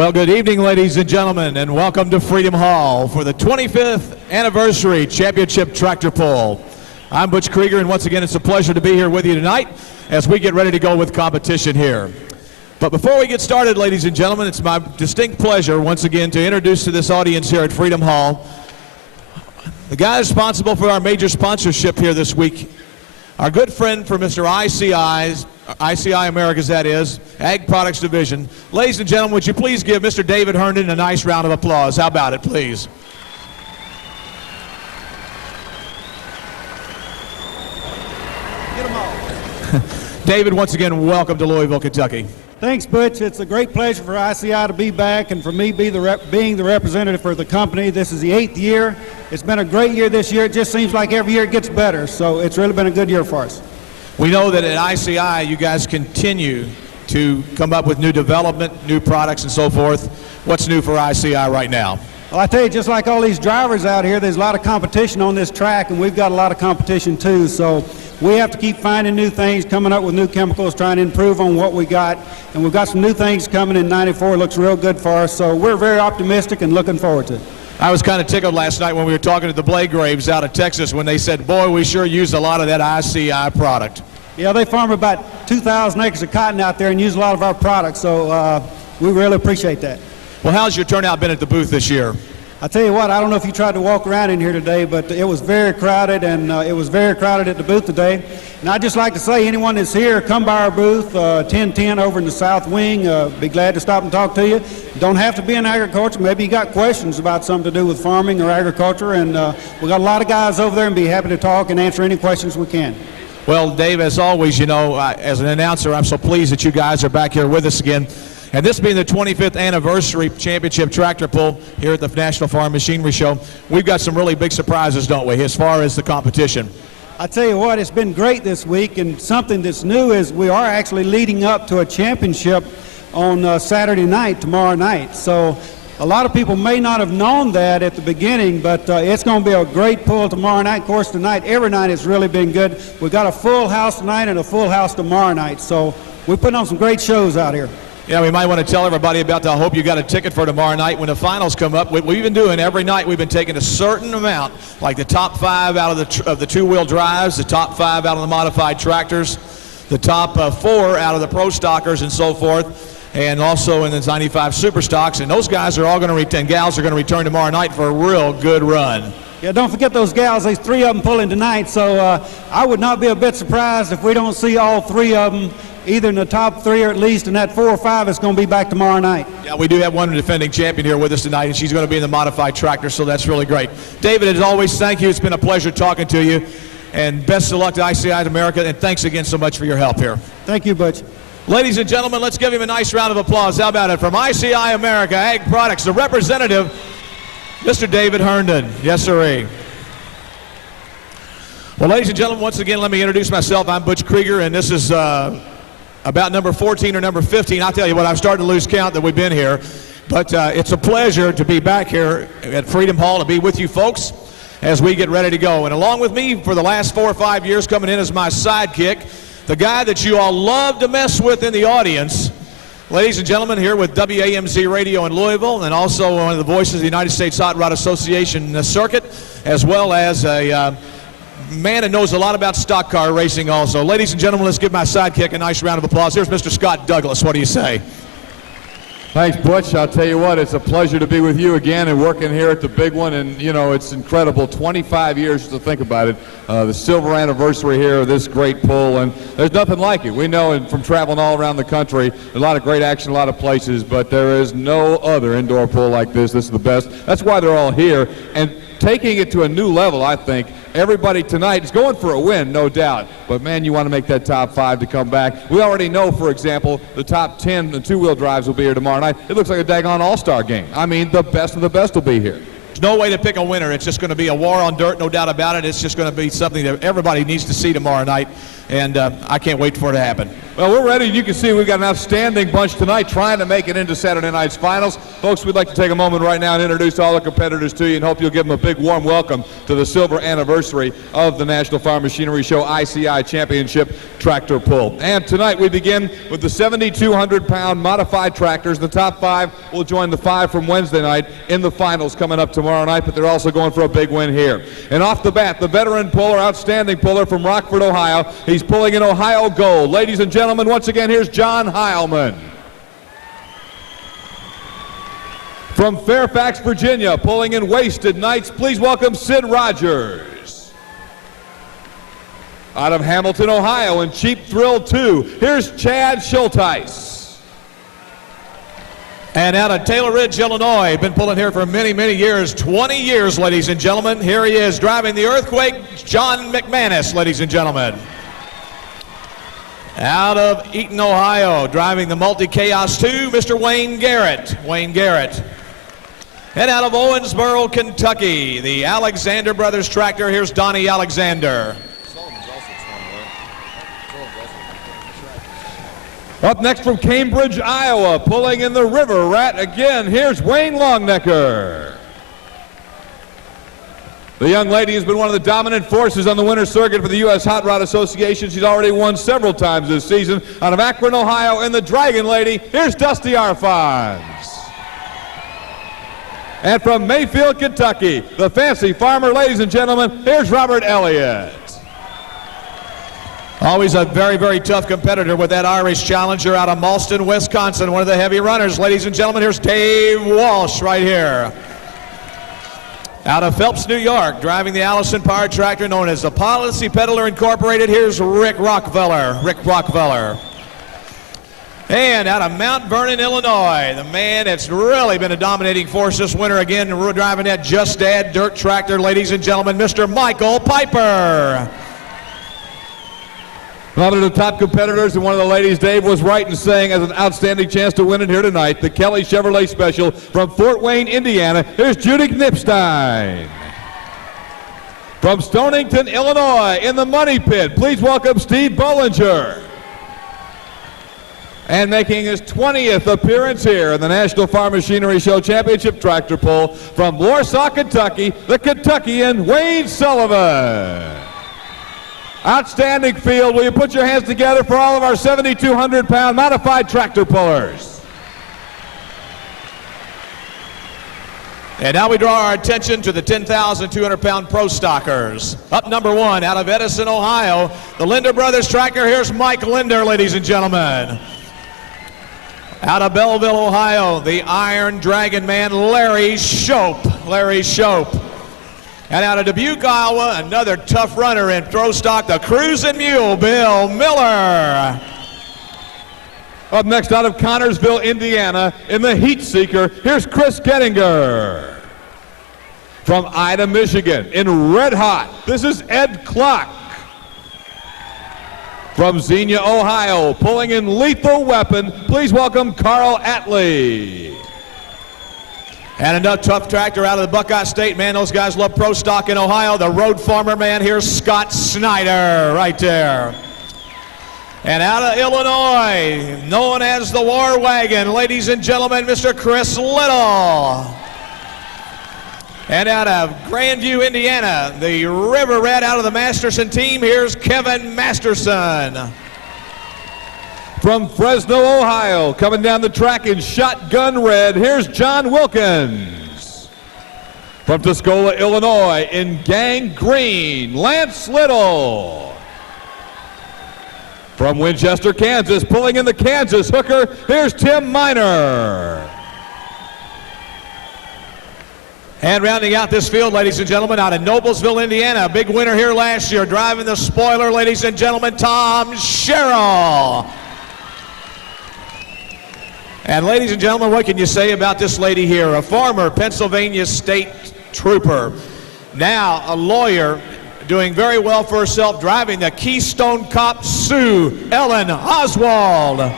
Well, good evening, ladies and gentlemen, and welcome to Freedom Hall for the 25th Anniversary Championship Tractor Pull. I'm Butch Krieger, and once again, it's a pleasure to be here with you tonight as we get ready to go with competition here. But before we get started, ladies and gentlemen, it's my distinct pleasure once again to introduce to this audience here at Freedom Hall the guy responsible for our major sponsorship here this week, our good friend for Mr. ICI Americas, that is, Ag Products Division. Ladies and gentlemen, would you please give Mr. David Herndon a nice round of applause? How about it, please? Get them all. David, once again, welcome to Louisville, Kentucky. Thanks, Butch. It's a great pleasure for ICI to be back and for me being the representative for the company. This is the 8th year. It's been a great year this year. It just seems like every year it gets better, so it's really been a good year for us. We know that at ICI you guys continue to come up with new development, new products and so forth. What's new for ICI right now? Well, I tell you, just like all these drivers out here, there's a lot of competition on this track, and we've got a lot of competition too. So we have to keep finding new things, coming up with new chemicals, trying to improve on what we got. And we've got some new things coming in '94. It looks real good for us. So we're very optimistic and looking forward to it. I was kind of tickled last night when we were talking to the Bladegraves out of Texas when they said, boy, we sure used a lot of that ICI product. Yeah, they farm about 2,000 acres of cotton out there and use a lot of our products, so we really appreciate that. Well, how's your turnout been at the booth this year? I tell you what, I don't know if you tried to walk around in here today, but it was very crowded, and it was very crowded at the booth today. And I'd just like to say, anyone that's here, come by our booth, 1010 over in the south wing. Be glad to stop and talk to you. You don't have to be in agriculture. Maybe you got questions about something to do with farming or agriculture, and we got a lot of guys over there and be happy to talk and answer any questions we can. Well, Dave, as always, you know, as an announcer, I'm so pleased that you guys are back here with us again. And this being the 25th Anniversary Championship Tractor Pull here at the National Farm Machinery Show, we've got some really big surprises, don't we, as far as the competition? I tell you what, it's been great this week, and something that's new is we are actually leading up to a championship on Saturday night, tomorrow night. So a lot of people may not have known that at the beginning, but it's going to be a great pull tomorrow night. Of course, tonight, every night it's really been good. We've got a full house tonight and a full house tomorrow night, so we're putting on some great shows out here. Yeah, we might want to tell everybody about that. I hope you got a ticket for tomorrow night when the finals come up. We've been doing every night. We've been taking a certain amount, like the top 5 out of the two-wheel drives, the top 5 out of the modified tractors, the top 4 out of the pro stockers and so forth, and also in the 95 super stocks. And those guys are all going to return, gals are going to return tomorrow night for a real good run. Yeah, don't forget those gals. There's 3 of them pulling tonight, so I would not be a bit surprised if we don't see all 3 of them either in the top 3 or at least in that 4 or 5 is going to be back tomorrow night. Yeah, we do have one defending champion here with us tonight, and she's going to be in the modified tractor, so that's really great. David, as always, thank you. It's been a pleasure talking to you, and best of luck to ICI America, and thanks again so much for your help here. Thank you, Butch. Ladies and gentlemen, let's give him a nice round of applause. How about it? From ICI America Ag Products, the representative, Mr. David Herndon. Yes, sirree. Well, ladies and gentlemen, once again, let me introduce myself. I'm Butch Krieger, and this is about number 14 or number 15. I'll tell you what, I'm starting to lose count that we've been here. But it's a pleasure to be back here at Freedom Hall to be with you folks as we get ready to go. And along with me for the last 4 or 5 years coming in as my sidekick, the guy that you all love to mess with in the audience, ladies and gentlemen, here with WAMZ Radio in Louisville, and also one of the voices of the United States Hot Rod Association circuit, as well as a man that knows a lot about stock car racing also. Ladies and gentlemen, let's give my sidekick a nice round of applause. Here's Mr. Scott Douglas. What do you say? Thanks, Butch. I'll tell you what, it's a pleasure to be with you again and working here at the big one. And, you know, it's incredible. 25 years to think about it. The silver anniversary here of this great pull. And there's nothing like it. We know from traveling all around the country, a lot of great action, a lot of places. But there is no other indoor pull like this. This is the best. That's why they're all here. And taking it to a new level, I think. Everybody tonight is going for a win, no doubt. But, man, you want to make that top 5 to come back. We already know, for example, the top 10, the two-wheel drives will be here tomorrow night. It looks like a daggone all-star game. I mean, the best of the best will be here. There's no way to pick a winner. It's just going to be a war on dirt, no doubt about it. It's just going to be something that everybody needs to see tomorrow night. and I can't wait for it to happen. Well, we're ready. You can see we've got an outstanding bunch tonight trying to make it into Saturday night's finals. Folks, we'd like to take a moment right now and introduce all the competitors to you and hope you'll give them a big warm welcome to the silver anniversary of the National Farm Machinery Show ICI Championship Tractor Pull. And tonight we begin with the 7,200-pound modified tractors. The top 5 will join the 5 from Wednesday night in the finals coming up tomorrow night, but they're also going for a big win here. And off the bat, the veteran puller, outstanding puller from Rockford, Ohio. He's pulling in Ohio gold. Ladies and gentlemen, once again, here's John Heilman. From Fairfax, Virginia, pulling in Wasted Nights, please welcome Sid Rogers. Out of Hamilton, Ohio, in Cheap Thrill 2, here's Chad Schulteis. And out of Taylor Ridge, Illinois, been pulling here for many, many years, 20 years, ladies and gentlemen. Here he is, driving the Earthquake, John McManus, ladies and gentlemen. Out of Eaton, Ohio, driving the Multi-Chaos 2, Mr. Wayne Garrett. Wayne Garrett. And out of Owensboro, Kentucky, the Alexander Brothers tractor, here's Donnie Alexander. Up next from Cambridge, Iowa, pulling in the River Rat again, here's Wayne Longnecker. The young lady has been one of the dominant forces on the winter circuit for the U.S. Hot Rod Association. She's already won several times this season. Out of Akron, Ohio, and the Dragon Lady, here's Dusty Arfons. And from Mayfield, Kentucky, the Fancy Farmer, ladies and gentlemen, here's Robert Elliott. Always a very, very tough competitor with that Irish Challenger out of Malston, Wisconsin, one of the heavy runners. Ladies and gentlemen, here's Dave Walsh right here. Out of Phelps, New York, driving the Allison Power tractor known as the Policy Peddler Incorporated, here's Rick Rockfeller. Rick Rockfeller. And out of Mount Vernon, Illinois, the man that's really been a dominating force this winter, again, driving that Just Dad dirt tractor, ladies and gentlemen, Mr. Michael Piper. One of the top competitors, and one of the ladies, Dave was right in saying, has an outstanding chance to win it here tonight. The Kelly Chevrolet Special from Fort Wayne, Indiana. Here's Judy Knipstein. From Stonington, Illinois, in the Money Pit, please welcome Steve Bollinger. And making his 20th appearance here in the National Farm Machinery Show Championship Tractor Pull from Warsaw, Kentucky, the Kentuckian Wayne Sullivan. Outstanding field. Will you put your hands together for all of our 7,200-pound modified tractor pullers? And now we draw our attention to the 10,200-pound pro stockers. Up number 1, out of Edison, Ohio, the Linder Brothers tractor. Here's Mike Linder, ladies and gentlemen. Out of Belleville, Ohio, the Iron Dragon man, Larry Shope. Larry Shope. And out of Dubuque, Iowa, another tough runner in throw stock, the Cruisin' Mule, Bill Miller. Up next, out of Connorsville, Indiana, in the Heat Seeker, here's Chris Gettinger. From Ida, Michigan, in Red Hot, this is Ed Klock. From Xenia, Ohio, pulling in Lethal Weapon, please welcome Carl Atley. And another tough tractor out of the Buckeye State. Man, those guys love pro stock in Ohio. The Road Farmer man, here's Scott Snyder right there. And out of Illinois, known as the War Wagon, ladies and gentlemen, Mr. Chris Little. And out of Grandview, Indiana, the River Rat out of the Masterson team, here's Kevin Masterson. From Fresno, Ohio, coming down the track in shotgun red, here's John Wilkins. From Tuscola, Illinois, in gang green, Lance Little. From Winchester, Kansas, pulling in the Kansas hooker, here's Tim Miner. And rounding out this field, ladies and gentlemen, out of Noblesville, Indiana, a big winner here last year, driving the spoiler, ladies and gentlemen, Tom Sherrill. And ladies and gentlemen, what can you say about this lady here? A former Pennsylvania State Trooper, now a lawyer, doing very well for herself, driving the Keystone Cop Sue Ellen Oswald.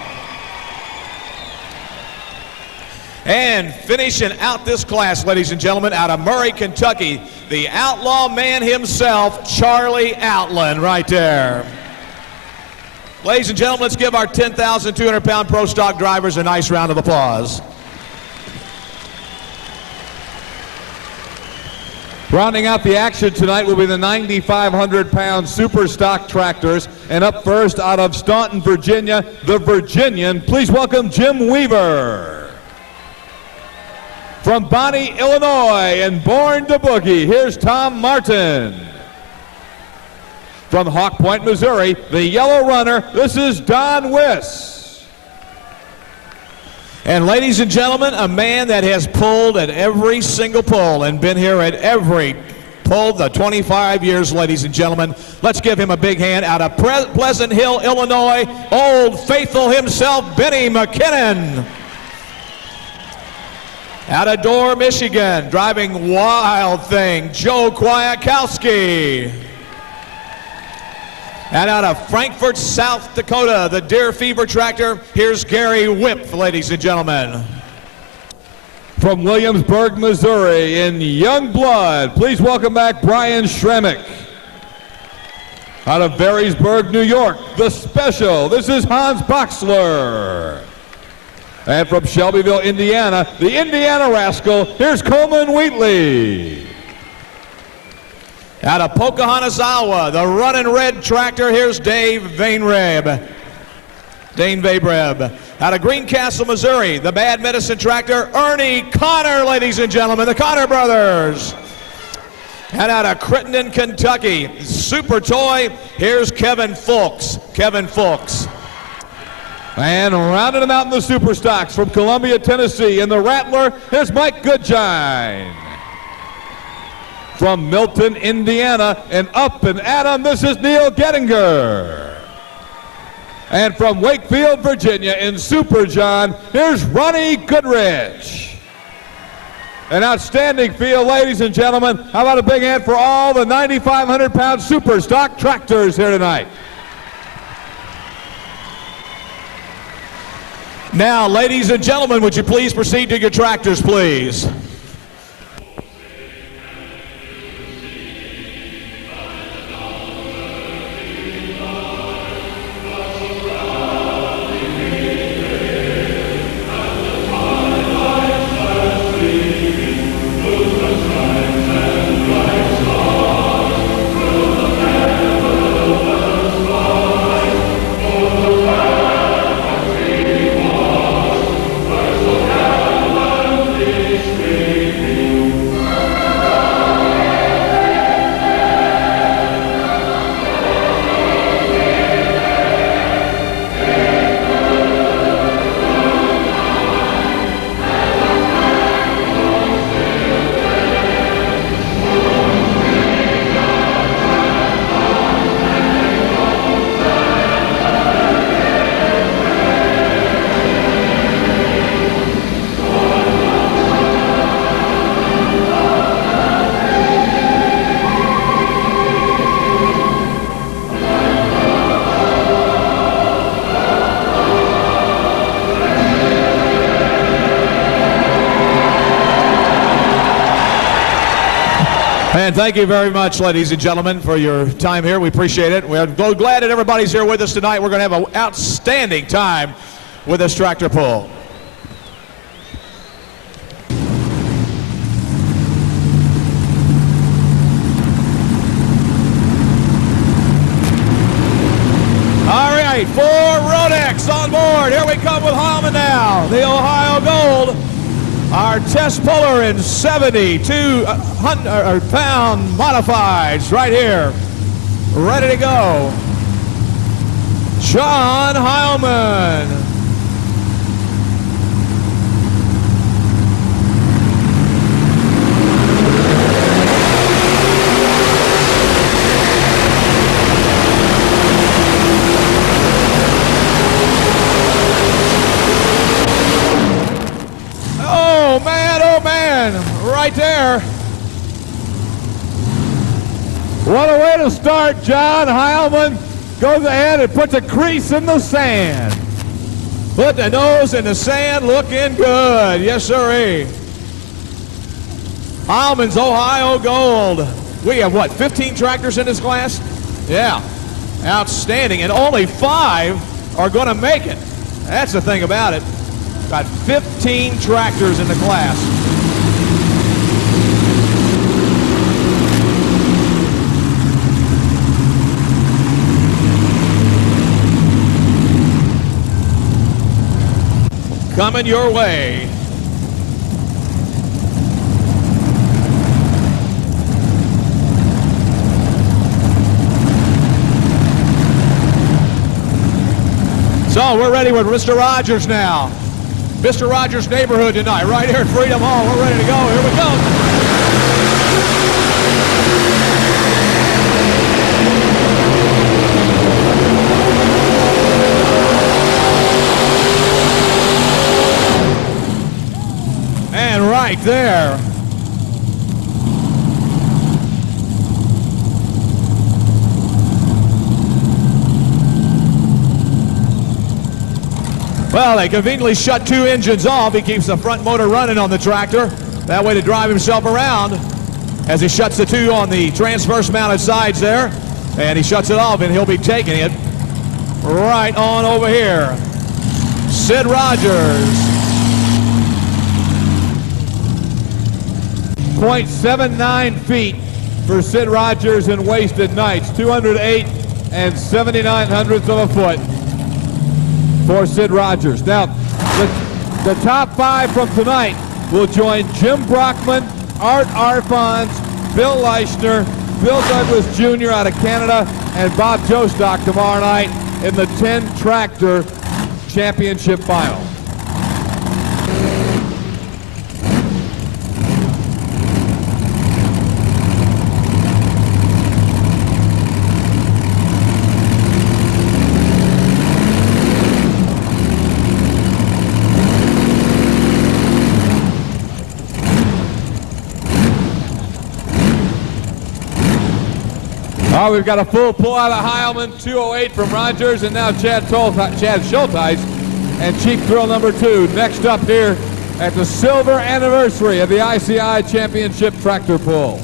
And finishing out this class, ladies and gentlemen, out of Murray, Kentucky, the outlaw man himself, Charlie Outland, right there. Ladies and gentlemen, let's give our 10,200-pound pro stock drivers a nice round of applause. Rounding out the action tonight will be the 9,500-pound super stock tractors. And up first out of Staunton, Virginia, the Virginian. Please welcome Jim Weaver. From Bonnie, Illinois, and born to boogie, here's Tom Martin. From Hawk Point, Missouri, the yellow runner, this is Don Wiss. And ladies and gentlemen, a man that has pulled at every single pull and been here at every pull, the 25 years, ladies and gentlemen. Let's give him a big hand out of Pleasant Hill, Illinois, Old Faithful himself, Benny McKinnon. Out of Dorr, Michigan, driving Wild Thing, Joe Kwiatkowski. And out of Frankfort, South Dakota, the Deer Fever tractor, here's Gary Whipp, ladies and gentlemen. From Williamsburg, Missouri, in young blood, please welcome back Brian Schremick. Out of Varysburg, New York, the Special, this is Hans Boxler. And from Shelbyville, Indiana, the Indiana Rascal, here's Coleman Wheatley. Out of Pocahontas, Iowa, the Runnin' Red tractor, here's Dave Vainreb. Dane Vabreb. Out of Greencastle, Missouri, the Bad Medicine tractor, Ernie Connor, ladies and gentlemen, the Connor brothers. And out of Crittenden, Kentucky, Super Toy, here's Kevin Fulks. Kevin Fulks. And rounding them out in the super stocks from Columbia, Tennessee, in the Rattler, here's Mike Goodgine. From Milton, Indiana, and up and at 'em, this is Neil Gettinger. And from Wakefield, Virginia, in Super John, here's Ronnie Goodrich. An outstanding field, ladies and gentlemen. How about a big hand for all the 9,500-pound super stock tractors here tonight? Now, ladies and gentlemen, would you please proceed to your tractors, please? And thank you very much, ladies and gentlemen, for your time here. We appreciate it. We're glad that everybody's here with us tonight. We're going to have an outstanding time with this tractor pull. All right, 4 Rodex on board. Here we come with Heilman now, the Ohio Gold. Our test puller in 72-pound modifieds right here, ready to go. John Heilman. Right there. What a way to start. John Heilman goes ahead and puts a crease in the sand. Put the nose in the sand, looking good. Yes, sirree. Heilman's Ohio Gold. We have, what, 15 tractors in this class? Yeah. Outstanding, and only 5 are going to make it. That's the thing about it. Got 15 tractors in the class. Coming your way. So we're ready with Mr. Rogers now. Mr. Rogers' neighborhood tonight, right here at Freedom Hall. We're ready to go. Here we go. And right there. Well, they conveniently shut 2 engines off. He keeps the front motor running on the tractor. That way to drive himself around as he shuts the 2 on the transverse mounted sides there. And he shuts it off, and he'll be taking it right on over here. Sid Rogers. 0.79 feet for Sid Rogers in Wasted Nights. 208 and 79/100ths of a foot for Sid Rogers. Now, the top 5 from tonight will join Jim Brockman, Art Arfons, Bill Leischner, Bill Douglas Jr. out of Canada, and Bob Jostock tomorrow night in the 10-tractor championship final. We've got a full pull out of Heilman, 208 from Rogers, and now Chad Schulteis and Cheap Thrill number 2. Next up here at the silver anniversary of the ICI Championship Tractor Pull.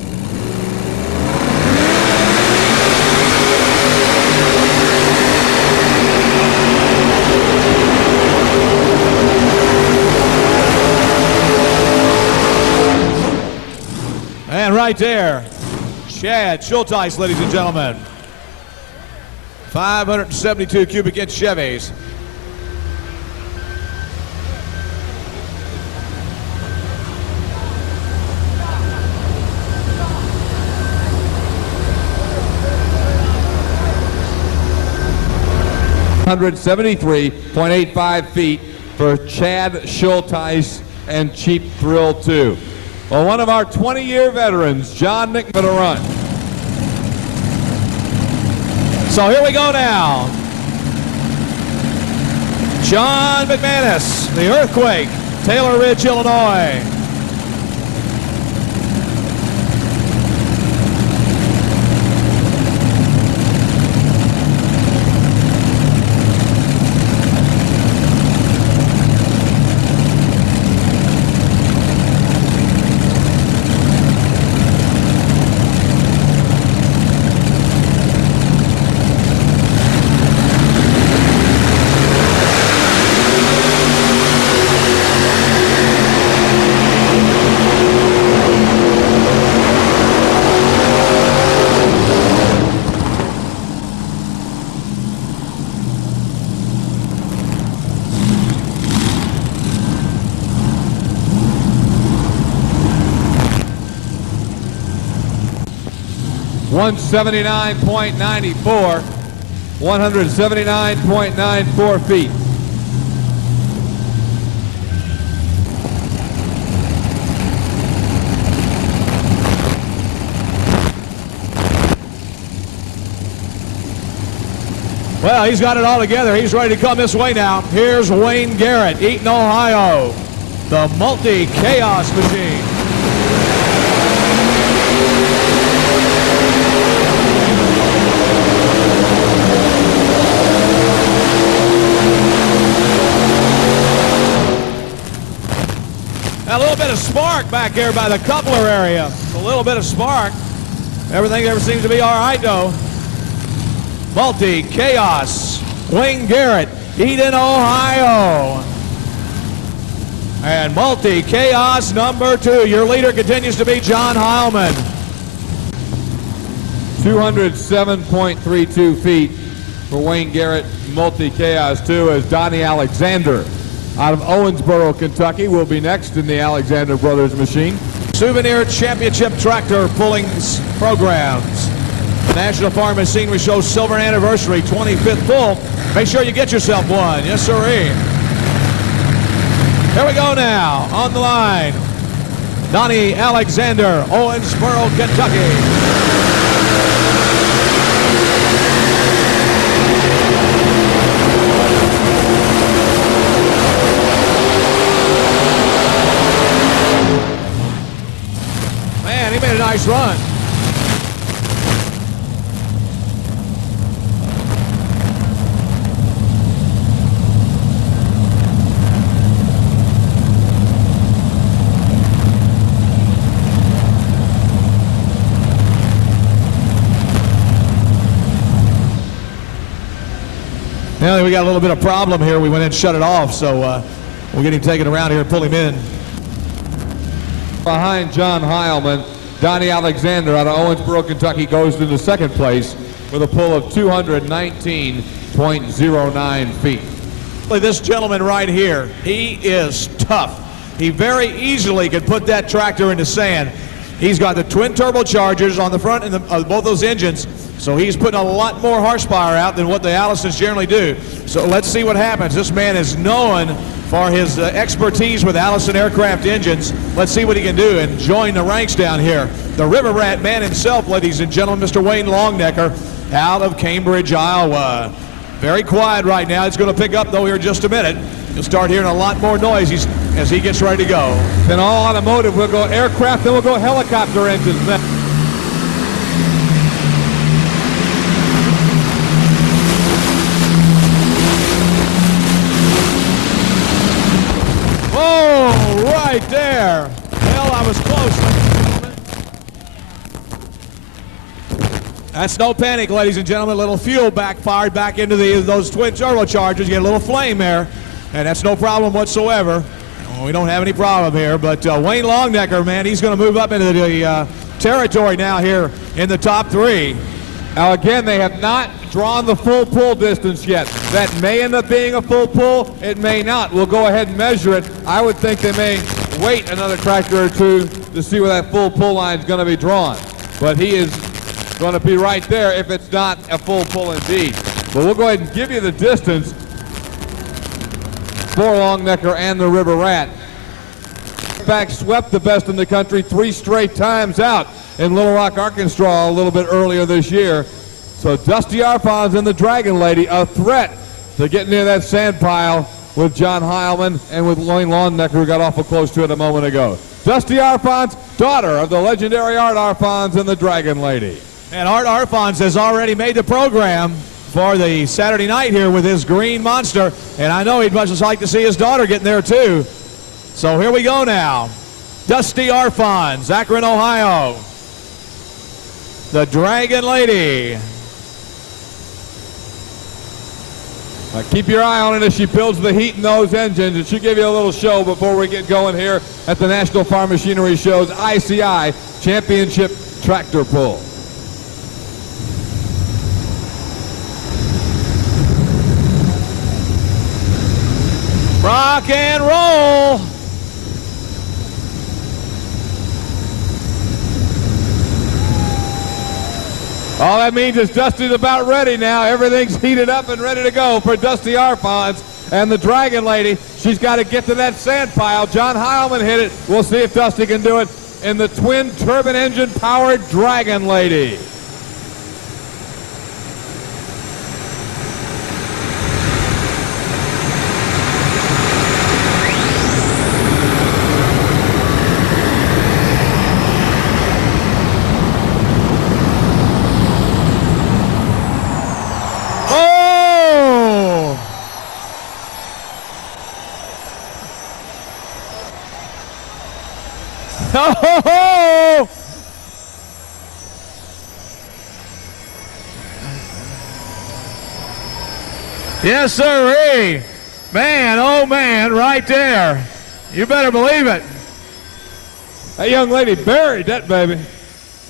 And right there, Chad Schulteis, ladies and gentlemen. 572 cubic inch Chevys. $173.85 feet for Chad Schulteis and Cheap Thrill 2. Well, one of our 20-year veterans, John McMahon, for the run. So here we go now. John McManus, the Earthquake, Taylor Ridge, Illinois. $179.94, 179.94 feet. Well, he's got it all together. He's ready to come this way now. Here's Wayne Garrett, Eaton, Ohio, the multi-chaos machine. A little bit of spark back there by the coupler area. A little bit of spark. Everything ever seems to be all right, though. Multi-Chaos, Wayne Garrett, Eden, Ohio. And Multi-Chaos number 2. Your leader continues to be John Heilman. 207.32 feet for Wayne Garrett, Multi-Chaos 2, as Donnie Alexander out of Owensboro, Kentucky, will be next in the Alexander Brothers machine. Souvenir Championship Tractor Pulling Programs. National Farm Machinery Show Silver Anniversary 25th pull. Make sure you get yourself one. Yes, sirree. Here we go now. On the line, Donnie Alexander, Owensboro, Kentucky. Man, he made a nice run. Now we got a little bit of problem here. We went in and shut it off, so we'll get him taken around here and pull him in. Behind John Heilman, Donnie Alexander out of Owensboro, Kentucky, goes into second place with a pull of 219.09 feet. This gentleman right here, he is tough. He very easily could put that tractor into sand. He's got the twin turbochargers on the front of both those engines, so he's putting a lot more horsepower out than what the Allisons generally do. So let's see what happens. This man is known for his expertise with Allison aircraft engines. Let's see what he can do and join the ranks down here. The River Rat man himself, ladies and gentlemen, Mr. Wayne Longnecker out of Cambridge, Iowa. Very quiet right now. It's going to pick up, though, here in just a minute. You'll start hearing a lot more noise as he gets ready to go. Then all automotive, we'll go aircraft, then we'll go helicopter engines next. Oh, right there. Hell, I was close, ladies and gentlemen. That's no panic, ladies and gentlemen. A little fuel backfired back into those twin turbochargers. You get a little flame there, and that's no problem whatsoever. We don't have any problem here, but Wayne Longnecker, man, he's going to move up into the territory now here in the top 3. Now again, they have not drawn the full pull distance yet. That may end up being a full pull, it may not. We'll go ahead and measure it. I would think they may wait another tractor or two to see where that full pull line is going to be drawn. But he is going to be right there if it's not a full pull indeed. But we'll go ahead and give you the distance for Longnecker and the River Rat. In fact, swept the best in the country 3 straight times out in Little Rock, Arkansas a little bit earlier this year. So Dusty Arfons and the Dragon Lady, a threat to get near that sand pile with John Heilman and with Wayne Longnecker, who got awful close to it a moment ago. Dusty Arfons, daughter of the legendary Art Arfons and the Dragon Lady. And Art Arfons has already made the program for the Saturday night here with his green monster, and I know he'd much like to see his daughter getting there too. So here we go now. Dusty Arfons, Akron, Ohio. The Dragon Lady. Keep your eye on it as she builds the heat in those engines. It should give you a little show before we get going here at the National Farm Machinery Show's ICI Championship Tractor Pull. Rock and roll. All that means is Dusty's about ready now. Everything's heated up and ready to go for Dusty Arfons and the Dragon Lady. She's got to get to that sand pile. John Heilman hit it. We'll see if Dusty can do it in the twin turbine engine powered Dragon Lady. Oh! Yes, sir. Man, oh man, right there. You better believe it. That young lady buried that baby.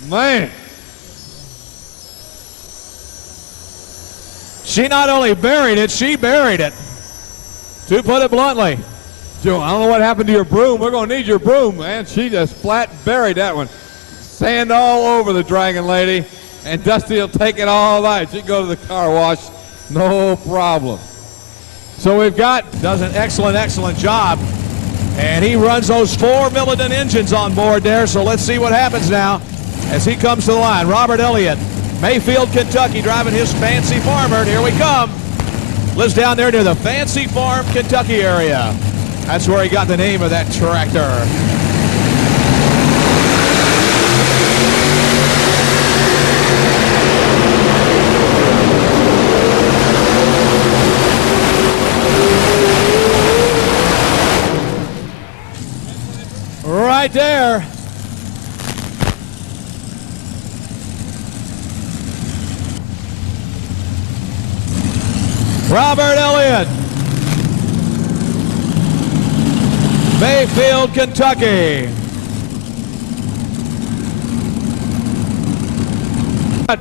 Man. She not only buried it, she buried it. To put it bluntly. Joe, I don't know what happened to your broom. We're going to need your broom, man. She just flat buried that one. Sand all over the Dragon Lady, and Dusty will take it all night. She can go to the car wash, no problem. So we've got... Does an excellent job. And he runs those 4 Milliton engines on board there, so let's see what happens now as he comes to the line. Robert Elliott, Mayfield, Kentucky, driving his Fancy Farmer, and here we come. Lives down there near the Fancy Farm, Kentucky area. That's where he got the name of that tractor. Right there. Robert Elliott, Mayfield, Kentucky.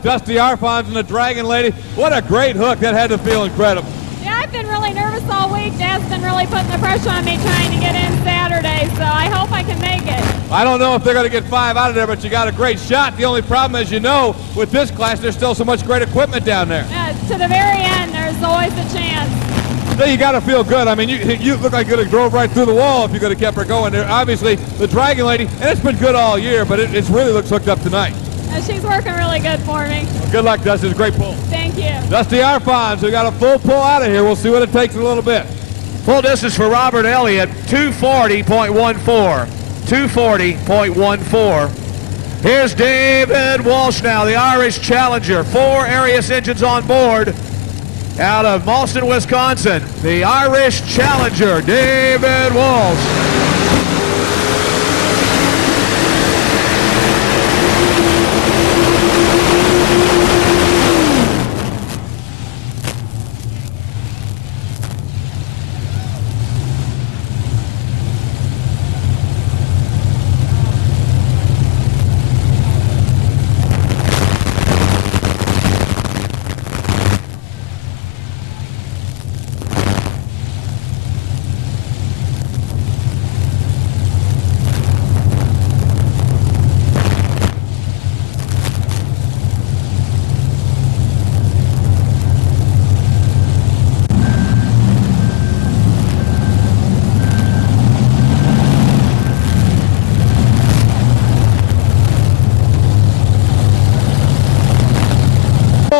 Dusty Arfons and the Dragon Lady. What a great hook. That had to feel incredible. Yeah, I've been really nervous all week. Dad's been really putting the pressure on me trying to get in Saturday, so I hope I can make it. I don't know if they're going to get 5 out of there, but you got a great shot. The only problem, as you know, with this class, there's still so much great equipment down there. Yeah, to the very end, there's always a chance. So you got to feel good. I mean, you look like you could have drove right through the wall if you could have kept her going there. Obviously, the Dragon Lady, and it's been good all year, but it really looks hooked up tonight. She's working really good for me. Well, good luck, Dusty. It's a great pull. Thank you. Dusty Arfons, we got a full pull out of here. We'll see what it takes in a little bit. Full distance for Robert Elliott, 240.14. 240.14. Here's David Walsh now, the Irish Challenger. 4 Arius engines on board out of Malston, Wisconsin. The Irish Challenger, David Walsh.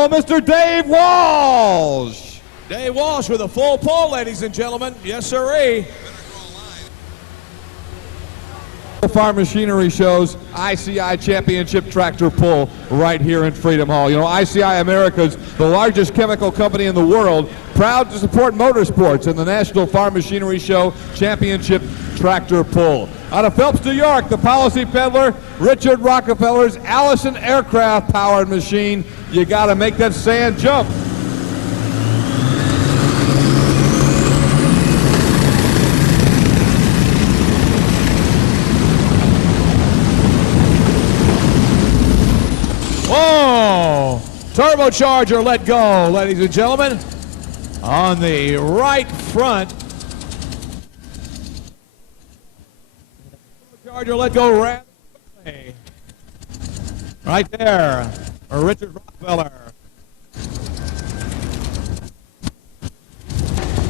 Mr. Dave Walsh. Dave Walsh with a full pull, ladies and gentlemen. Yes, sirree. Farm Machinery shows ICI Championship Tractor Pull right here in Freedom Hall. You know, ICI America's the largest chemical company in the world, proud to support motorsports in the National Farm Machinery Show Championship Tractor Pull. Out of Phelps, New York, the Policy Peddler, Richard Rockefeller's Allison aircraft-powered machine. You got to make that sand jump. Whoa! Turbocharger let go, ladies and gentlemen. On the right front. Turbocharger let go rather quickly. Right there, for Richard Rockefeller.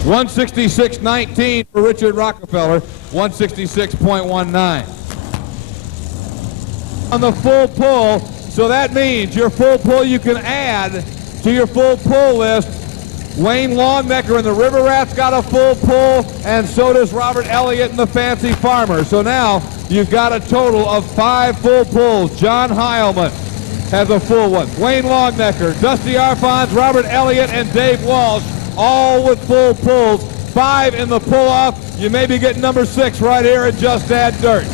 166.19 for Richard Rockefeller, 166.19. On the full pull, so that means your full pull you can add to your full pull list. Wayne Longnecker and the River Rats got a full pull, and so does Robert Elliott and the Fancy Farmer. So now you've got a total of 5 full pulls. John Heilman has a full one. Wayne Longnecker, Dusty Arfons, Robert Elliott, and Dave Walsh, all with full pulls. 5 in the pull-off. You may be getting number 6 right here at Just Add Dirt.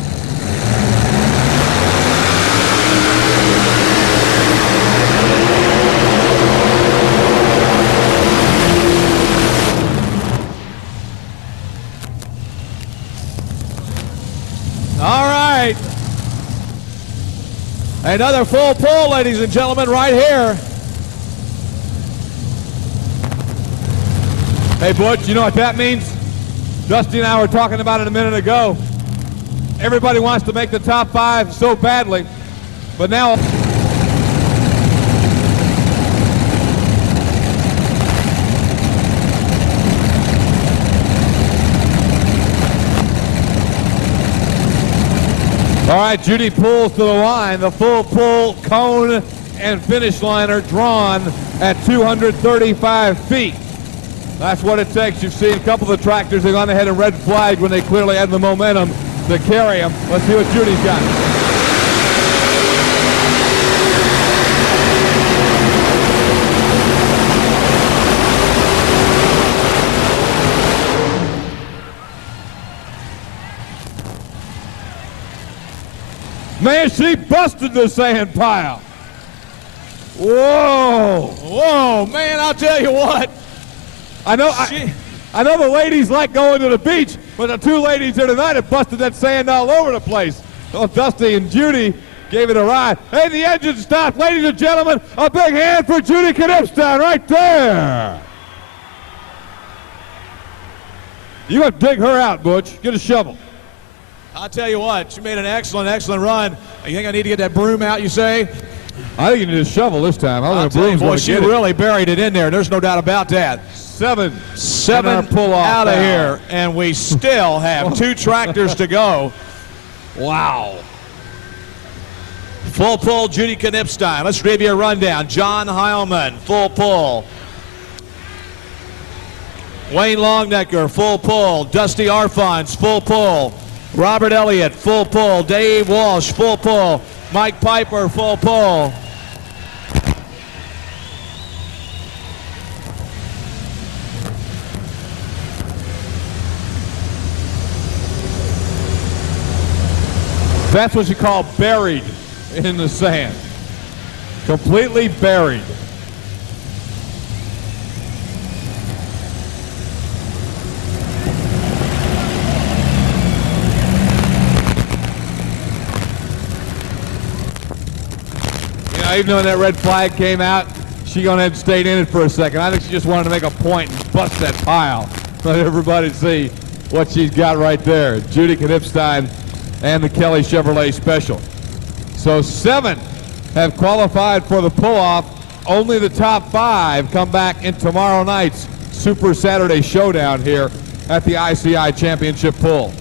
Another full pull, ladies and gentlemen, right here. Hey, Butch, you know what that means? Dusty and I were talking about it a minute ago. Everybody wants to make the top 5 so badly, but now... All right, Judy pulls to the line. The full pull, cone, and finish line are drawn at 235 feet. That's what it takes. You've seen a couple of the tractors. They've gone ahead and red flagged when they clearly had the momentum to carry them. Let's see what Judy's got. Man, she busted the sand pile. Whoa. Whoa, man, I'll tell you what. I know the ladies like going to the beach, but the 2 ladies here tonight have busted that sand all over the place. Oh, Dusty and Judy gave it a ride. Hey, the engine stopped. Ladies and gentlemen, a big hand for Judy Knipstein right there. You got to dig her out, Butch. Get a shovel. I'll tell you what, she made an excellent run. You think I need to get that broom out, you say? I think you need a shovel this time. I don't know if boy, she really buried it in there. There's no doubt about that. 7 pull out of here, and we still have 2 tractors to go. Wow. Full pull, Judy Knipstein. Let's give you a rundown. John Heilman, full pull. Wayne Longnecker, full pull. Dusty Arfons, full pull. Robert Elliott, full pull. Dave Walsh, full pull. Mike Piper, full pull. That's what you call buried in the sand. Completely buried. Even though that red flag came out, she gone ahead and stayed in it for a second. I think she just wanted to make a point and bust that pile. Let everybody see what she's got right there. Judy Knipstein and the Kelly Chevrolet Special. So 7 have qualified for the pull-off. Only the top 5 come back in tomorrow night's Super Saturday Showdown here at the ICI Championship Pull.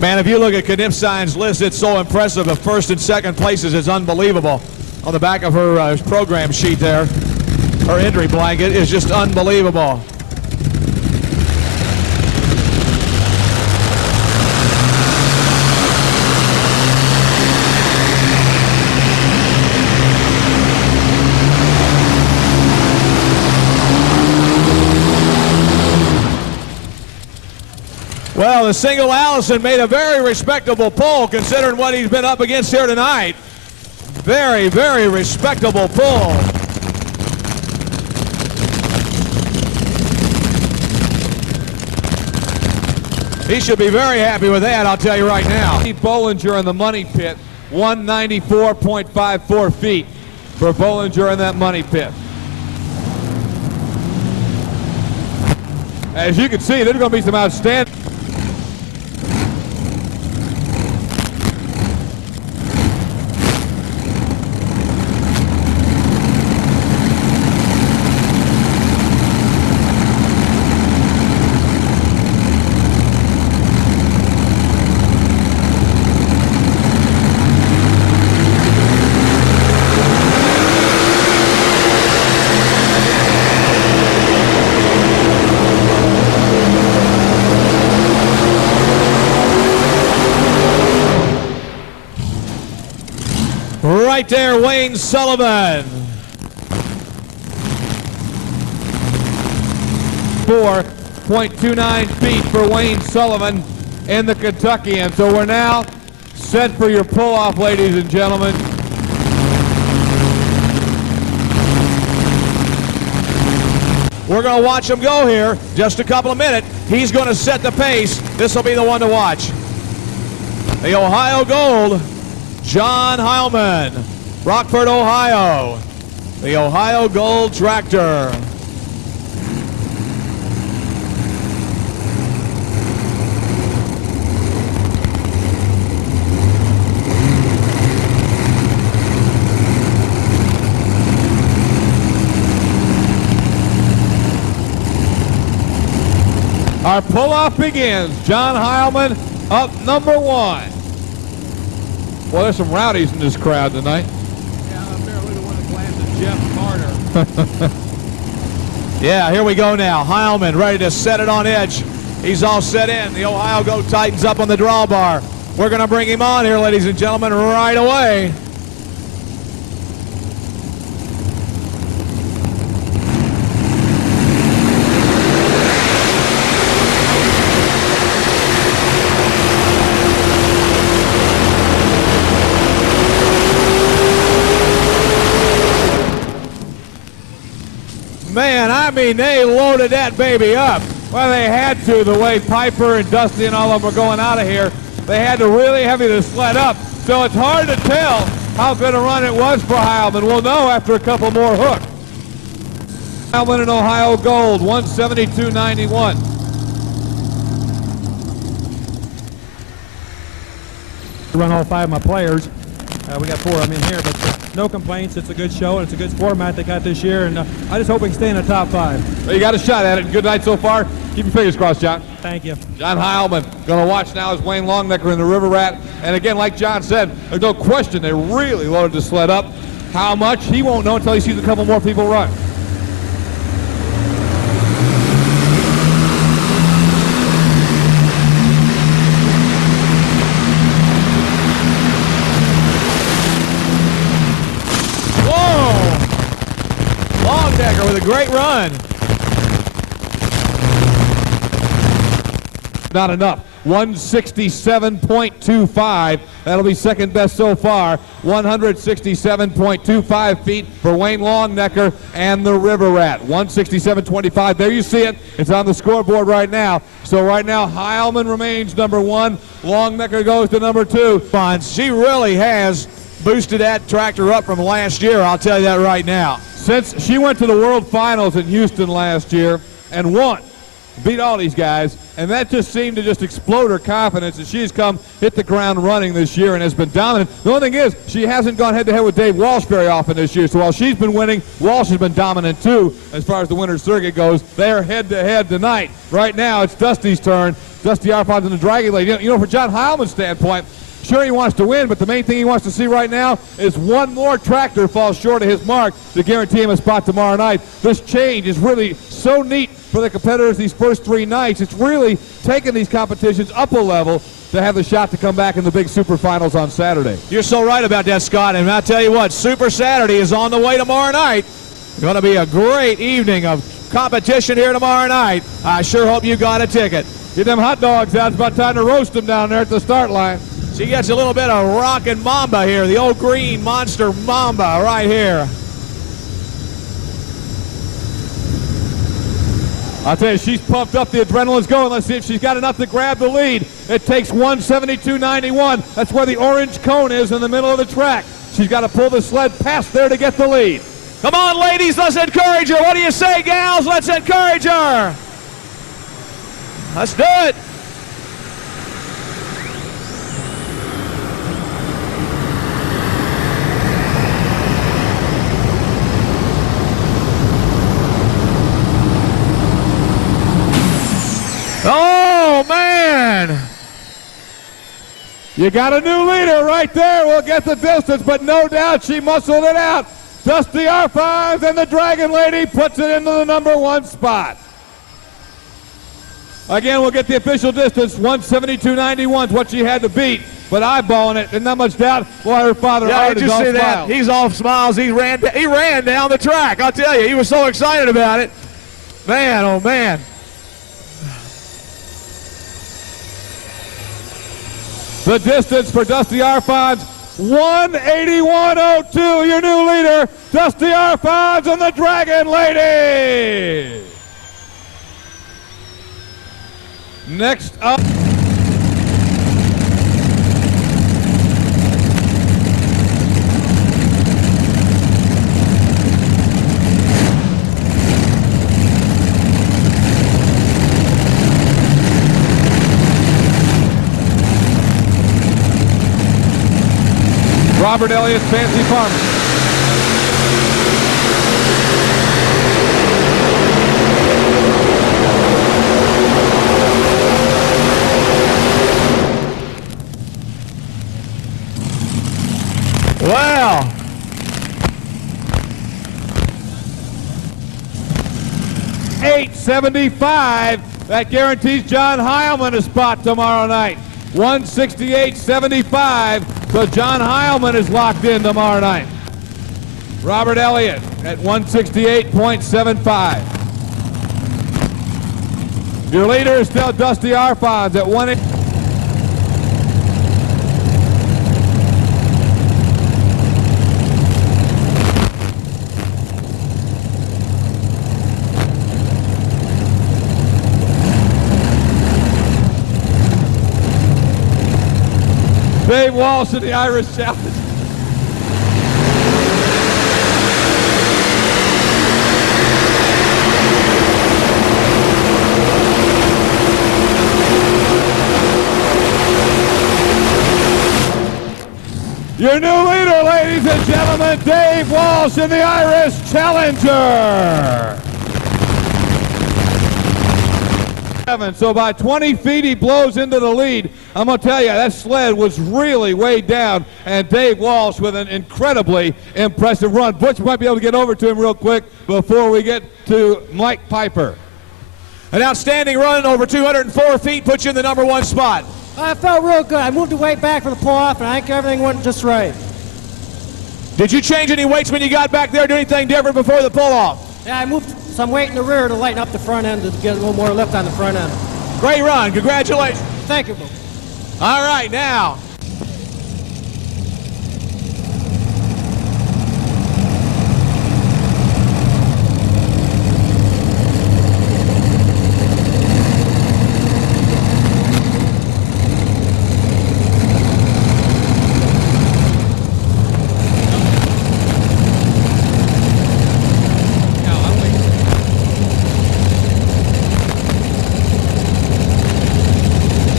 Man, if you look at Knipstein's list, it's so impressive. The first and second places is unbelievable. On the back of her program sheet there, her entry blanket is just unbelievable. Well, the single Allison made a very respectable pull considering what he's been up against here tonight. Very, very respectable pull. He should be very happy with that, I'll tell you right now. Bollinger in the money pit, 194.54 feet for Bollinger in that money pit. As you can see, there's going to be some outstanding. Right there, Wayne Sullivan. 4.29 feet for Wayne Sullivan in the Kentuckian. So we're now set for your pull-off, ladies and gentlemen. We're going to watch him go here. Just a couple of minutes. He's going to set the pace. This will be the one to watch. The Ohio Gold, John Heilman, Rockford, Ohio. The Ohio Gold tractor. Our pull-off begins. John Heilman up number 1. Well, there's some rowdies in this crowd tonight. Yeah, I'm apparently the one that glanced at Jeff Carter. Yeah, here we go now. Heilman ready to set it on edge. He's all set in. The Ohio Gold tightens up on the drawbar. We're going to bring him on here, ladies and gentlemen, right away. Man, I mean, they loaded that baby up. Well, they had to, the way Piper and Dusty and all of them were going out of here. They had to really heavy the sled up. So it's hard to tell how good a run it was for Heilman. We'll know after a couple more hooks. Heilman and Ohio Gold, 172.91. Run all 5 of my players. We got 4 of them in here, but no complaints. It's a good show, and it's a good format they got this year, and I just hope we can stay in the top 5. Well, you got a shot at it. Good night so far. Keep your fingers crossed, John. Thank you. John Heilman going to watch now as Wayne Longnecker in the River Rat. And again, like John said, there's no question they really loaded the sled up. How much, he won't know until he sees a couple more people run. Longnecker with a great run. Not enough. 167.25. That'll be second best so far. 167.25 feet for Wayne Longnecker and the River Rat. 167.25. There you see it. It's on the scoreboard right now. So right now, Heilman remains number 1. Longnecker goes to number 2. She really has boosted that tractor up from last year. I'll tell you that right now. Since she went to the World Finals in Houston last year and won, beat all these guys, and that just seemed to just explode her confidence, and she's come hit the ground running this year and has been dominant. The only thing is, she hasn't gone head-to-head with Dave Walsh very often this year, so while she's been winning, Walsh has been dominant too as far as the winner's circuit goes. They are head-to-head tonight. Right now, it's Dusty's turn. Dusty Arfons and the Dragon Lady. You know, from John Heilman's standpoint, sure, he wants to win, but the main thing he wants to see right now is one more tractor fall short of his mark to guarantee him a spot tomorrow night. This change is really so neat for the competitors these first 3 nights. It's really taken these competitions up a level to have the shot to come back in the big Super Finals on Saturday. You're so right about that, Scott, and I'll tell you what, Super Saturday is on the way tomorrow night. Going to be a great evening of competition here tomorrow night. I sure hope you got a ticket. Get them hot dogs out. It's about time to roast them down there at the start line. She gets a little bit of rockin' Mamba here, the old green monster Mamba right here. I'll tell you, she's pumped up. The adrenaline's going. Let's see if she's got enough to grab the lead. It takes 172.91. That's where the orange cone is in the middle of the track. She's got to pull the sled past there to get the lead. Come on, ladies, let's encourage her. What do you say, gals? Let's encourage her. Let's do it. Oh, man. You got a new leader right there. We'll get the distance, but no doubt she muscled it out. Dusty Arfons and the Dragon Lady puts it into the number 1 spot. Again, we'll get the official distance. 172.91 is what she had to beat, but eyeballing it, and not much doubt. Boy, her father Art is all see smiles. that? He's all smiles. He ran down the track. I'll tell you, he was so excited about it. Man, oh man. The distance for Dusty Arfons, 181.02. Your new leader, Dusty Arfons and the Dragon Lady. Next up. Robert Elliott's Fancy Farmers. Well, $875. That guarantees John Heilman a spot tomorrow night. 168.75. So John Heilman is locked in tomorrow night. Robert Elliott at 168.75. Your leader is still Dusty Arfons at 1. Dave Walsh in the Irish Challenge. Your new leader, ladies and gentlemen, Dave Walsh in the Irish Challenger. So by 20 feet, he blows into the lead. I'm going to tell you, that sled was really way down, and Dave Walsh with an incredibly impressive run. Butch might be able to get over to him real quick before we get to Mike Piper. An outstanding run over 204 feet puts you in the #1 spot. I felt real good. I moved the weight back for the pull-off, and I think everything went just right. Did you change any weights when you got back there? Do anything different before the pull-off? Yeah, I moved some weight in the rear to lighten up the front end to get a little more lift on the front end. Great run. Congratulations. Thank you. All right, now.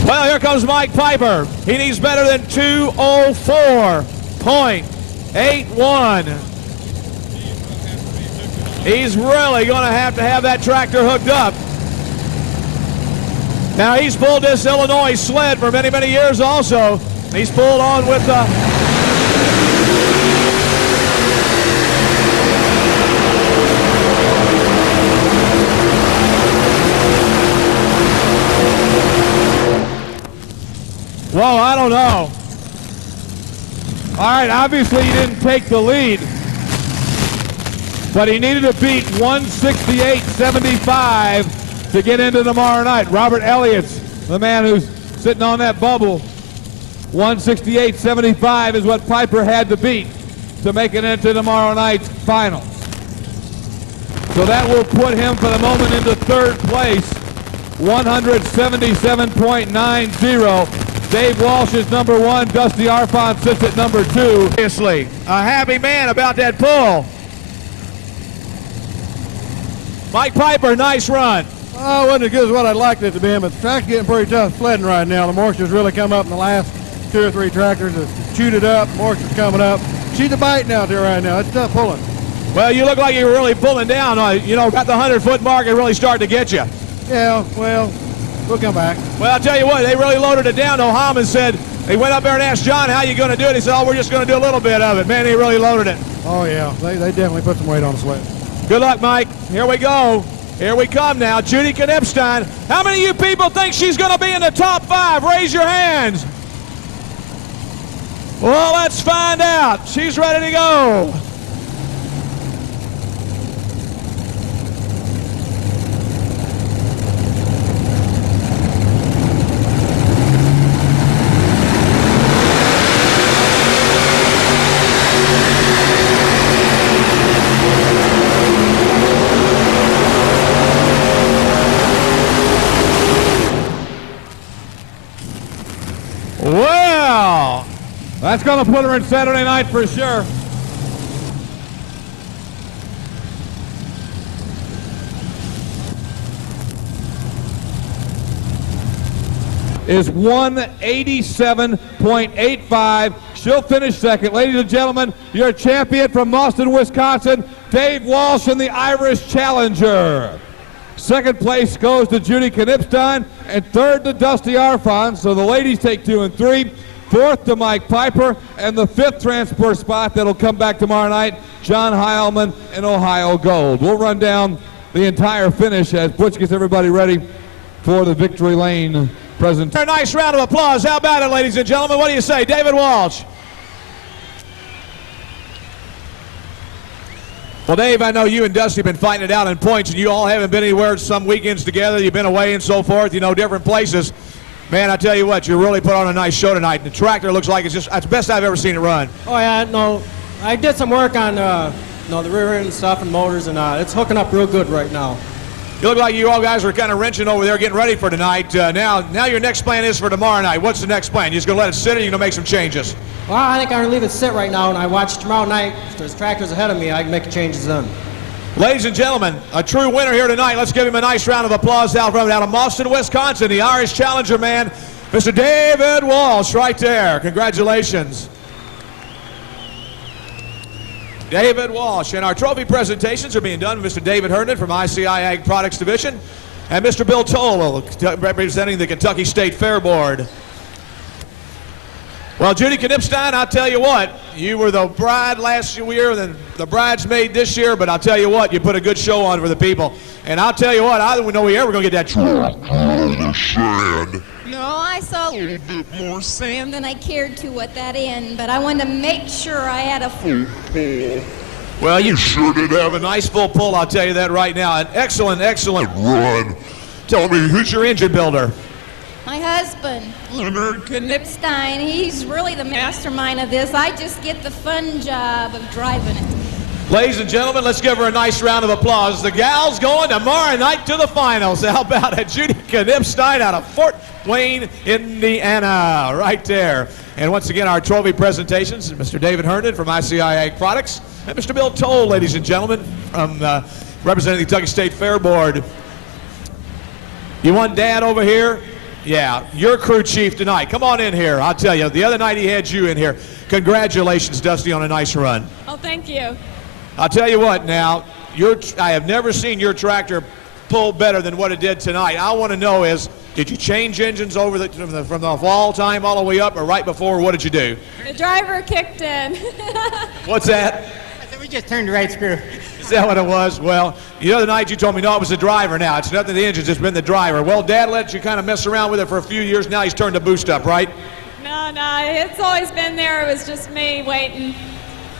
Well, here comes Mike Piper. He needs better than 204.81. He's really going to have that tractor hooked up. Now, he's pulled this Illinois sled for many, many years also. He's pulled on with the... Whoa, I don't know. All right, obviously he didn't take the lead, but he needed to beat 168.75 to get into tomorrow night. Robert Elliott's the man who's sitting on that bubble. 168.75 is what Piper had to beat to make it into tomorrow night's finals. So that will put him for the moment into third place, 177.90. Dave Walsh is #1. Dusty Arfon sits at #2. Obviously, a happy man about that pull. Mike Piper, nice run. Oh, it wasn't as good as what I'd liked it to be, but the track's getting pretty tough sledding right now. The moisture's really come up in the last 2 or 3 tractors. It's chewed it up, moisture's coming up. She's a biting out there right now. It's tough pulling. Well, you look like you were really pulling down. You know, got the 100-foot mark and really started to get you. Yeah, well, we'll come back. Well, I'll tell you what, they really loaded it down. O'Hammond said, he went up there and asked John, how you going to do it? He said, oh, we're just going to do a little bit of it. Man, they really loaded it. Oh, yeah, they definitely put some weight on the sled. Good luck, Mike. Here we go. Here we come now. Judy Knipstein. How many of you people think she's going to be in the top 5? Raise your hands. Well, let's find out. She's ready to go. Well, that's going to put her in Saturday night for sure. is 187.85. She'll finish second. Ladies and gentlemen, your champion from Boston, Wisconsin, Dave Walsh in the Irish Challenger. Second place goes to Judy Knipstein, and third to Dusty Arfon. So the ladies take 2 and 3. Fourth to Mike Piper, and the fifth transport spot that'll come back tomorrow night, John Heilman in Ohio Gold. We'll run down the entire finish as Butch gets everybody ready for the Victory Lane presentation. A nice round of applause. How about it, ladies and gentlemen? What do you say, David Walsh? Well, Dave, I know you and Dusty have been fighting it out in points, and you all haven't been anywhere some weekends together. You've been away and so forth, you know, different places. Man, I tell you what, you really put on a nice show tonight. The tractor looks like it's the best I've ever seen it run. Oh yeah, no, I did some work on the rear end and stuff and motors, and it's hooking up real good right now. You look like you all guys were kind of wrenching over there, getting ready for tonight. Now your next plan is for tomorrow night. What's the next plan? You just gonna let it sit, or you gonna make some changes? Well, I think I'm gonna leave it sit right now, and I watch tomorrow night. If there's tractors ahead of me, I can make changes then. Ladies and gentlemen, a true winner here tonight. Let's give him a nice round of applause out of Boston, Wisconsin, the Irish Challenger man, Mr. David Walsh, right there. Congratulations. David Walsh. And our trophy presentations are being done with Mr. David Herndon from ICI Ag Products Division and Mr. Bill Toll, representing the Kentucky State Fair Board. Well, Judy Knipstein, I'll tell you what, you were the bride last year and the bridesmaid this year, but I'll tell you what, you put a good show on for the people. And I'll tell you what, I don't know we ever going to get that sand. No, I saw a little bit more sand than I cared to at that end, but I wanted to make sure I had a full pull. Well, you sure did have a nice full pull, I'll tell you that right now. An excellent run. Tell me, who's your engine builder? My husband, Leonard Knipstein, he's really the mastermind of this. I just get the fun job of driving it. Ladies and gentlemen, let's give her a nice round of applause. The gal's going tomorrow night to the finals. How about it? Judy Knipstein out of Fort Wayne, Indiana, right there. And once again, our trophy presentations, Mr. David Herndon from ICI Ag Products, and Mr. Bill Toll, ladies and gentlemen, from representing the Kentucky State Fair Board. You want Dad over here? Yeah, your crew chief tonight. Come on in here. I'll tell you, the other night he had you in here. Congratulations, Dusty, on a nice run. Oh, thank you. I'll tell you what now, I have never seen your tractor pull better than what it did tonight. I want to know is, did you change engines over from the fall time all the way up, or right before? What did you do? The driver kicked in. What's that? I said we just turned the right screw. Is that what it was? Well, the other night you told me, no, it was the driver now. It's nothing the engine's, it's been the driver. Well, Dad let you kind of mess around with it for a few years. Now he's turned the boost up, right? No, it's always been there. It was just me waiting.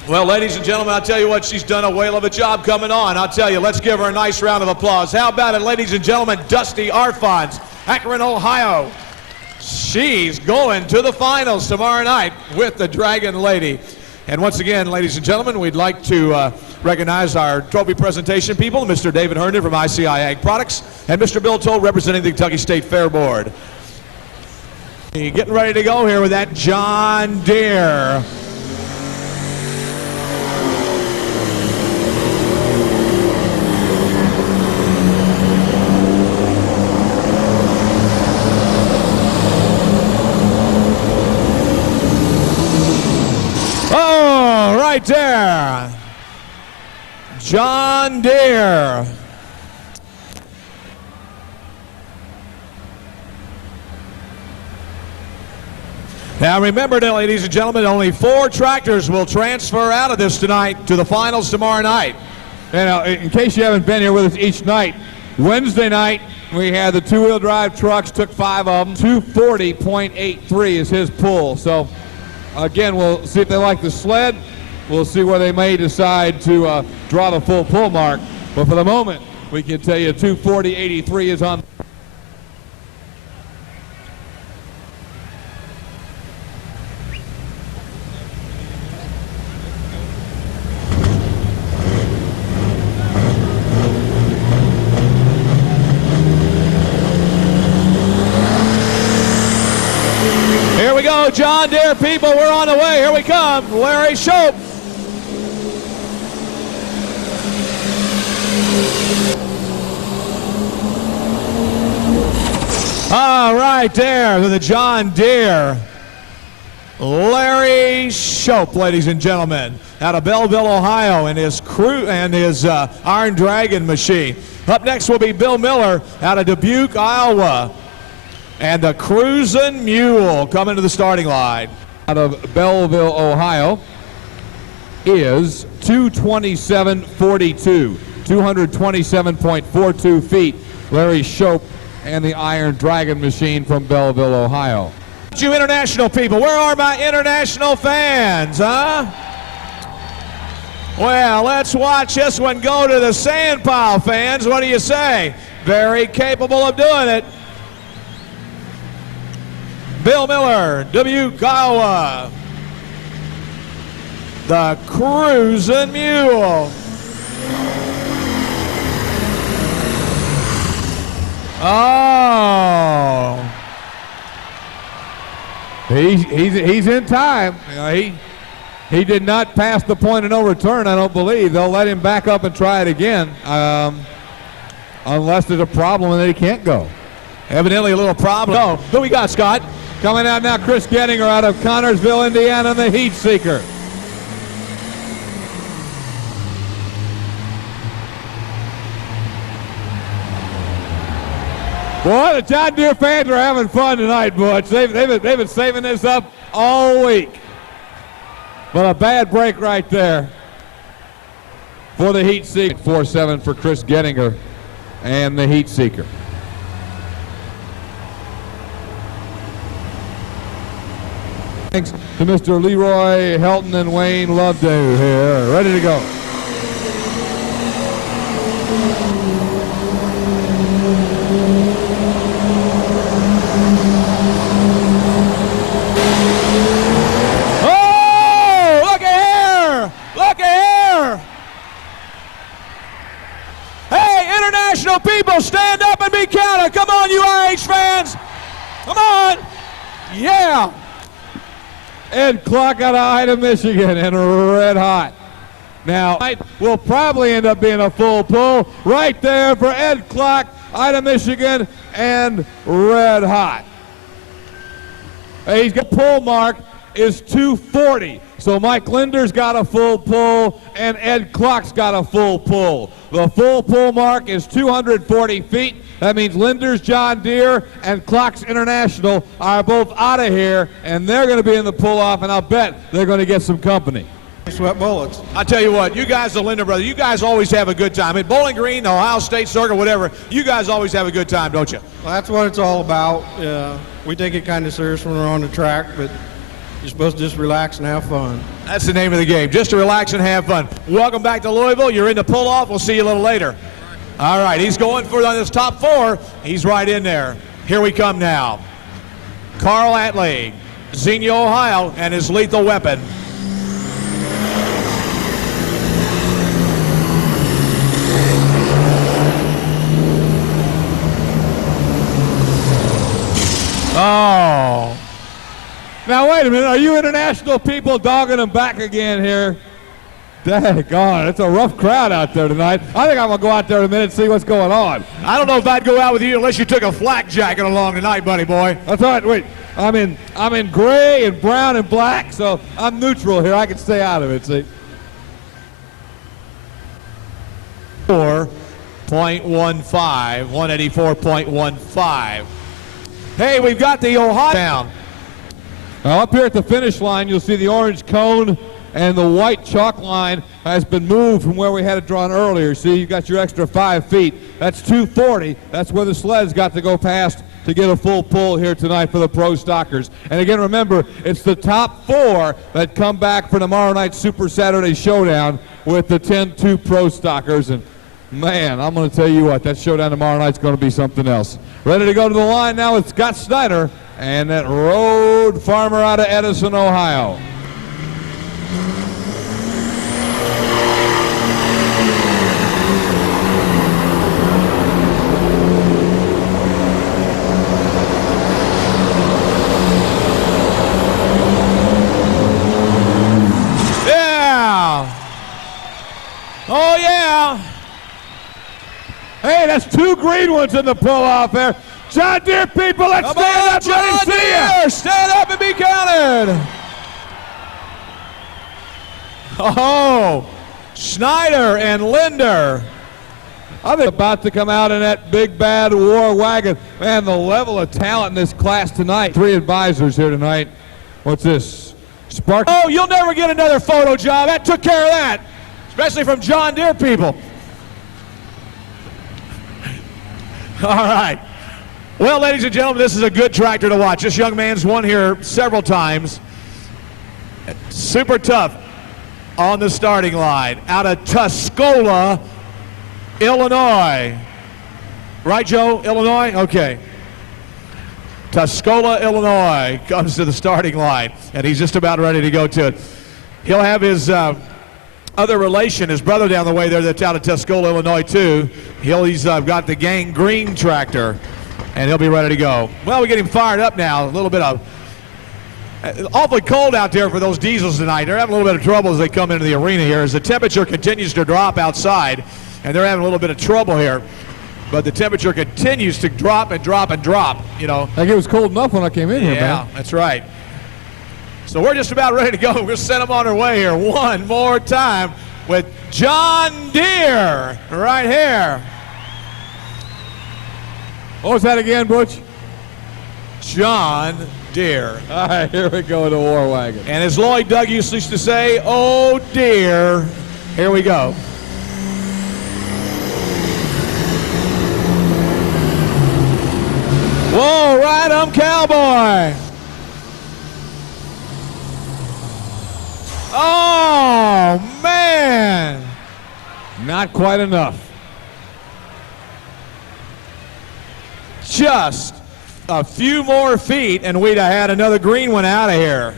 Well, ladies and gentlemen, I'll tell you what, she's done a whale of a job coming on. I'll tell you, let's give her a nice round of applause. How about it, ladies and gentlemen, Dusty Arfons, Akron, Ohio. She's going to the finals tomorrow night with the Dragon Lady. And once again, ladies and gentlemen, we'd like to recognize our trophy presentation people, Mr. David Herndon from ICI Ag Products, and Mr. Bill Toll representing the Kentucky State Fair Board. Getting ready to go here with that John Deere. Oh, right there. John Deere. Now remember, ladies and gentlemen, only 4 tractors will transfer out of this tonight to the finals tomorrow night. And in case you haven't been here with us each night, Wednesday night we had the 2-wheel drive trucks, took 5 of them. 240.83 is his pull. So again, we'll see if they like the sled. We'll see where they may decide to draw the full pull mark. But for the moment, we can tell you 240.83 is on. Here we go, John Deere people, we're on the way. Here we come, Larry Shope. All right. right there to the John Deere. Larry Shope, ladies and gentlemen, out of Belleville, Ohio, and his crew and his Iron Dragon machine. Up next will be Bill Miller out of Dubuque, Iowa, and the Cruisin' Mule coming to the starting line. Out of Belleville, Ohio, is 227.42, 227.42 feet. Larry Shope and the Iron Dragon machine from Belleville, Ohio. You international people, where are my international fans, huh? Well, let's watch this one go to the Sandpile fans. What do you say? Very capable of doing it. Bill Miller, Dubuque, Iowa. The Cruisin' Mule. Oh. He's in time. He did not pass the point of no return, I don't believe. They'll let him back up and try it again, unless there's a problem and then he can't go. Evidently a little problem. Oh, who we got, Scott? Coming out now, Chris Gettinger out of Connorsville, Indiana, the Heat Seeker. Boy, the John Deere fans are having fun tonight, Butch. They've been saving this up all week. But a bad break right there for the Heat Seeker. 4-7 for Chris Gettinger and the Heat Seeker. Thanks to Mr. Leroy Helton and Wayne Loveday here, ready to go. People, stand up and be counted. Come on, you RH fans. Come on. Yeah. Ed Clark out of Ida, Michigan, and red hot. Now, will probably end up being a full pull right there for Ed Clark, Ida, Michigan, and red hot. He's got pull mark is 240. So Mike Linder's got a full pull and Ed Clark's got a full pull. The full pull mark is 240 feet. That means Linder's John Deere and Clark's International are both out of here, and they're going to be in the pull-off, and I'll bet they're going to get some company. Sweat bullets. I tell you what, you guys, the Linder brothers, you guys always have a good time. At Bowling Green, the Ohio State Circuit, whatever, you guys always have a good time, don't you? Well, that's what it's all about. We take it kind of serious when we're on the track, but you're supposed to just relax and have fun. That's the name of the game, just to relax and have fun. Welcome back to Louisville. You're in the pull-off. We'll see you a little later. All right, he's going for this top four. He's right in there. Here we come now. Carl Atley, Xenia, Ohio, and his lethal weapon. Oh. Now, wait a minute. Are you international people dogging them back again here? Daggone, it's a rough crowd out there tonight. I think I'm going to go out there in a minute and see what's going on. I don't know if I'd go out with you unless you took a flak jacket along tonight, buddy boy. That's all right. Wait, I'm in gray and brown and black, so I'm neutral here. I can stay out of it, see? 4.15, 184.15. Hey, we've got the Ohio down. Now, up here at the finish line, you'll see the orange cone and the white chalk line has been moved from where we had it drawn earlier. See, you got your extra 5 feet. That's 240. That's where the sleds got to go past to get a full pull here tonight for the Pro Stockers. And again, remember, it's the top 4 that come back for tomorrow night's Super Saturday Showdown with the 10-2 Pro Stockers. And man, I'm going to tell you what, that showdown tomorrow night's going to be something else. Ready to go to the line now with Scott Snyder and that road farmer out of Edison, Ohio. Oh, yeah. Hey, that's 2 green ones in the pull-off there. John Deere people, let's Come stand on, up, let John him see ya. Deere! Stand up and be counted. Oh, Schneider and Linder. I think about to come out in that big bad war wagon. Man, the level of talent in this class tonight. 3 advisors here tonight. What's this? Spark. Oh, you'll never get another photo job. That took care of that, especially from John Deere people. All right. Well, ladies and gentlemen, this is a good tractor to watch. This young man's won here several times. Super tough on the starting line. Out of Tuscola, Illinois. Right, Joe? Illinois? Okay. Tuscola, Illinois comes to the starting line, and he's just about ready to go to it. He'll have his other relation, his brother down the way there that's out of Tuscola, Illinois, too. He's got the Gang Green tractor, and he'll be ready to go. Well, we get him fired up now. A little bit of awfully cold out there for those diesels tonight. They're having a little bit of trouble as they come into the arena here as the temperature continues to drop outside, and they're having a little bit of trouble here. But the temperature continues to drop and drop and drop, you know. Like it was cold enough when I came in here, man. Yeah, that's right. So we're just about ready to go. We're going to send them on their way here one more time with John Deere right here. What was that again, Butch? John Deere. All right, here we go in the war wagon. And as Lloyd Douglas used to say, oh dear, here we go. Whoa, right on, cowboy. Oh, man. Not quite enough. Just a few more feet, and we'd have had another green one out of here.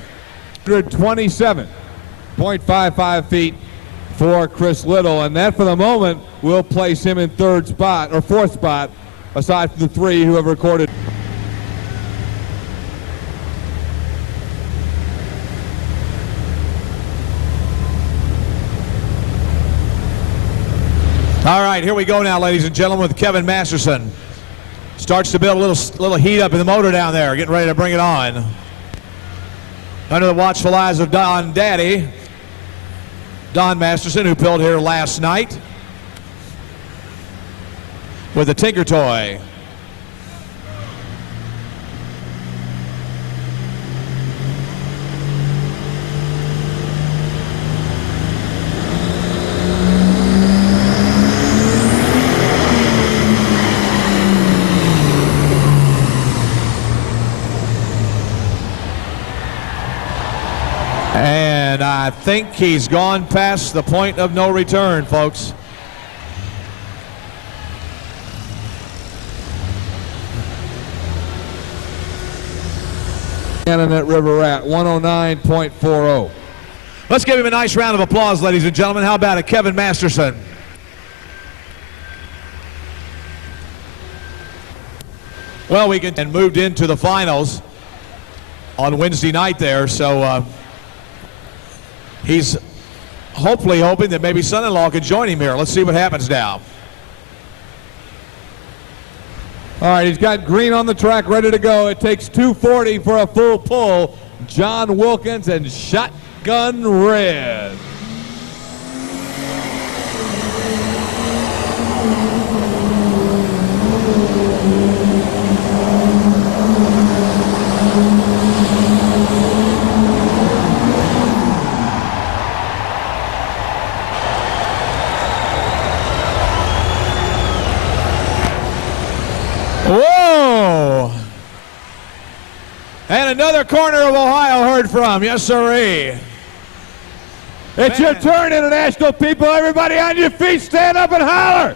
127.55 feet for Chris Little, and that for the moment will place him in fourth spot, aside from the 3 who have recorded. All right, here we go now, ladies and gentlemen, with Kevin Masterson. Starts to build a little heat up in the motor down there, getting ready to bring it on. Under the watchful eyes of Don Daddy, Don Masterson, who built here last night with the Tinker Toy. And I think he's gone past the point of no return, folks. And that river rat, 109.40. Let's give him a nice round of applause, ladies and gentlemen. How about it, Kevin Masterson? Well, we can and moved into the finals on Wednesday night there, so he's hopefully hoping that maybe son-in-law could join him here. Let's see what happens now. All right, he's got green on the track, ready to go. It takes 240 for a full pull. John Wilkins and Shotgun Red. Whoa! And another corner of Ohio heard from. Yes, sirree. It's your turn, international people. Everybody on your feet, stand up and holler.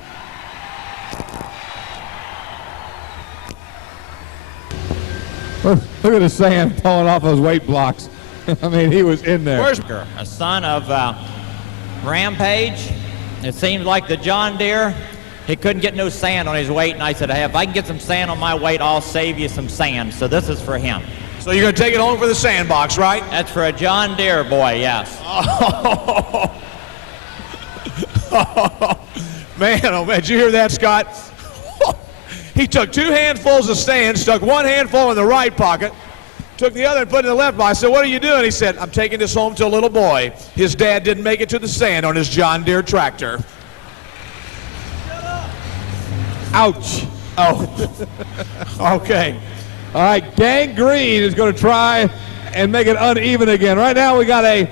Look at the sand falling off those weight blocks. I mean, he was in there. Where's A son of Rampage. It seems like the John Deere, he couldn't get no sand on his weight, and I said, hey, if I can get some sand on my weight, I'll save you some sand. So this is for him. So you're going to take it home for the sandbox, right? That's for a John Deere boy, yes. Oh. Man, oh man, did you hear that, Scott? He took 2 handfuls of sand, stuck 1 handful in the right pocket, took the other and put it in the left pocket. I said, what are you doing? He said, I'm taking this home to a little boy. His dad didn't make it to the sand on his John Deere tractor. Ouch. Oh, okay. All right, Gang Green is going to try and make it uneven again. Right now we got a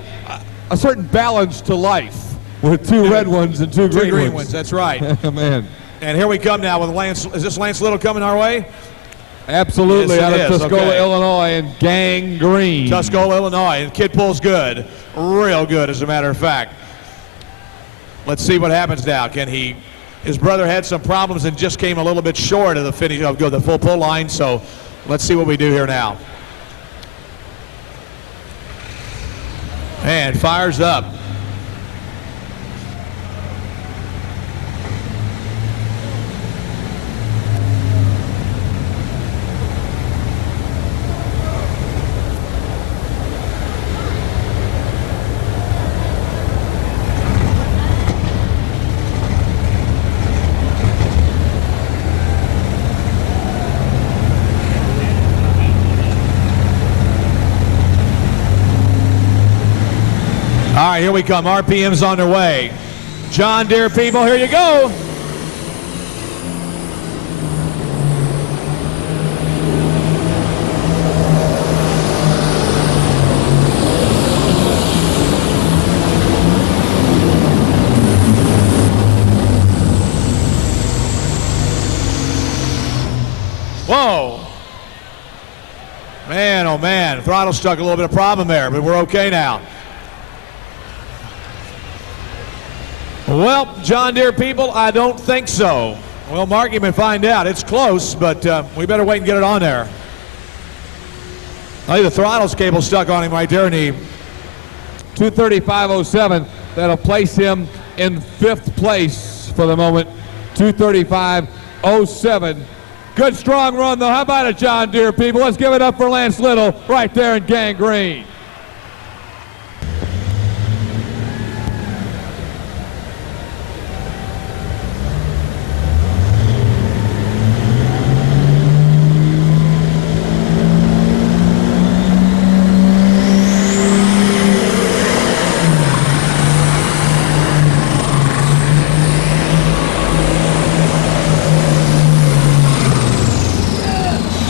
certain balance to life with 2 red ones and 2 green ones. That's right. Man. And here we come now with Lance. Is this Lance Little coming our way? Absolutely, Yes, out it of is. Tuscola, Okay. Illinois, and Gang Green. Tuscola, Illinois. And kid pulls good. Real good, as a matter of fact. Let's see what happens now. Can he... His brother had some problems and just came a little bit short of the finish of the full pull line, so let's see what we do here now. And fires up. All right, here we come. RPM's on their way. John Deere people, here you go. Whoa. Man, oh man, throttle stuck a little bit of problem there, but we're okay now. Well, John Deere people, I don't think so. Well, Mark, you may find out. It's close, but we better wait and get it on there. I think the throttle's cable stuck on him right there, and he... 235.07. That'll place him in 5th place for the moment. 235.07. Good strong run, though. How about it, John Deere people? Let's give it up for Lance Little right there in Gang Green.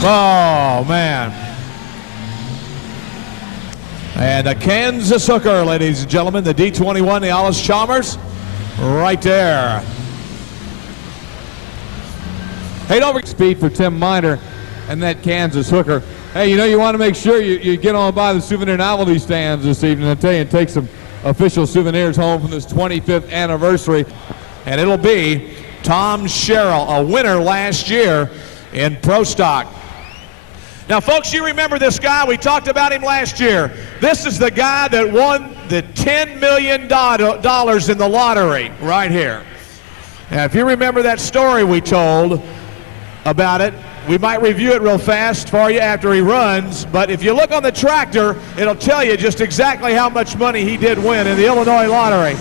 Oh, man. And the Kansas hooker, ladies and gentlemen, the D21, the Alice Chalmers, right there. Hey, don't forget speed for Tim Miner and that Kansas hooker. Hey, you know, you want to make sure you get on by the souvenir novelty stands this evening, I tell you, and take some official souvenirs home from this 25th anniversary. And it'll be Tom Sherrill, a winner last year in Pro Stock. Now, folks, you remember this guy. We talked about him last year. This is the guy that won the $10 million in the lottery right here. Now, if you remember that story we told about it, we might review it real fast for you after he runs, but if you look on the tractor, it'll tell you just exactly how much money he did win in the Illinois lottery.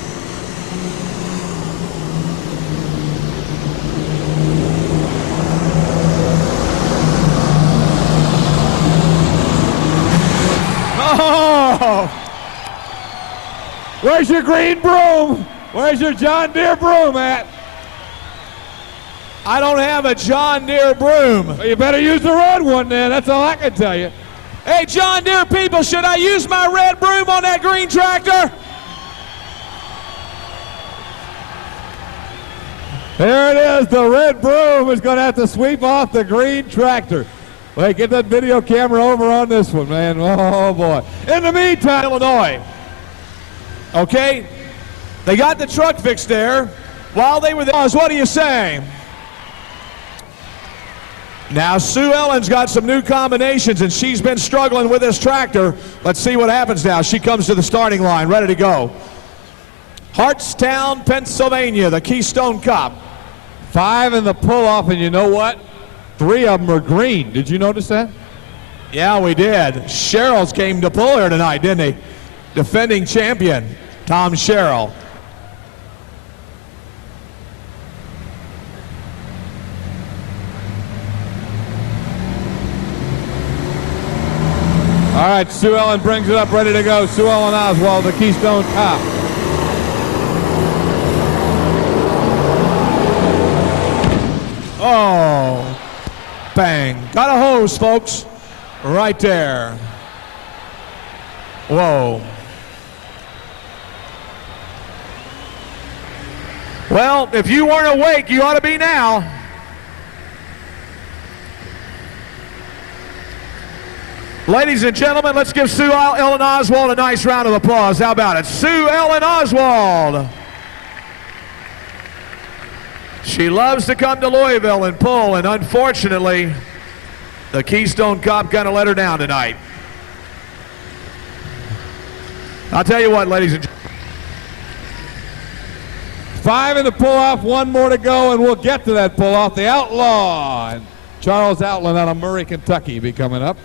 Oh! Where's your green broom? Where's your John Deere broom at? I don't have a John Deere broom. Well, you better use the red one then. That's all I can tell you. Hey, John Deere people, should I use my red broom on that green tractor? There it is. The red broom is going to have to sweep off the green tractor. Wait, get that video camera over on this one, man. Oh, boy. In the meantime, Illinois. Okay? They got the truck fixed there. While they were there, what are you saying? Now, Sue Ellen's got some new combinations, and she's been struggling with this tractor. Let's see what happens now. She comes to the starting line, ready to go. Hartstown, Pennsylvania, the Keystone Cup. 5 in the pull-off, and you know what? 3 of them are green. Did you notice that? Yeah, we did. Sherrill's came to pull here tonight, didn't he? Defending champion, Tom Sherrill. All right, Sue Ellen brings it up, ready to go. Sue Ellen Oswald, the Keystone Cop. Oh, bang. Got a hose, folks. Right there. Whoa. Well, if you weren't awake, you ought to be now. Ladies and gentlemen, let's give Sue Ellen Oswald a nice round of applause. How about it? Sue Ellen Oswald. She loves to come to Louisville and pull, and unfortunately, the Keystone Cop kind of let her down tonight. I'll tell you what, ladies and gentlemen. 5 in the pull-off, 1 more to go, and we'll get to that pull-off. The Outlaw, and Charles Outland out of Murray, Kentucky, be coming up.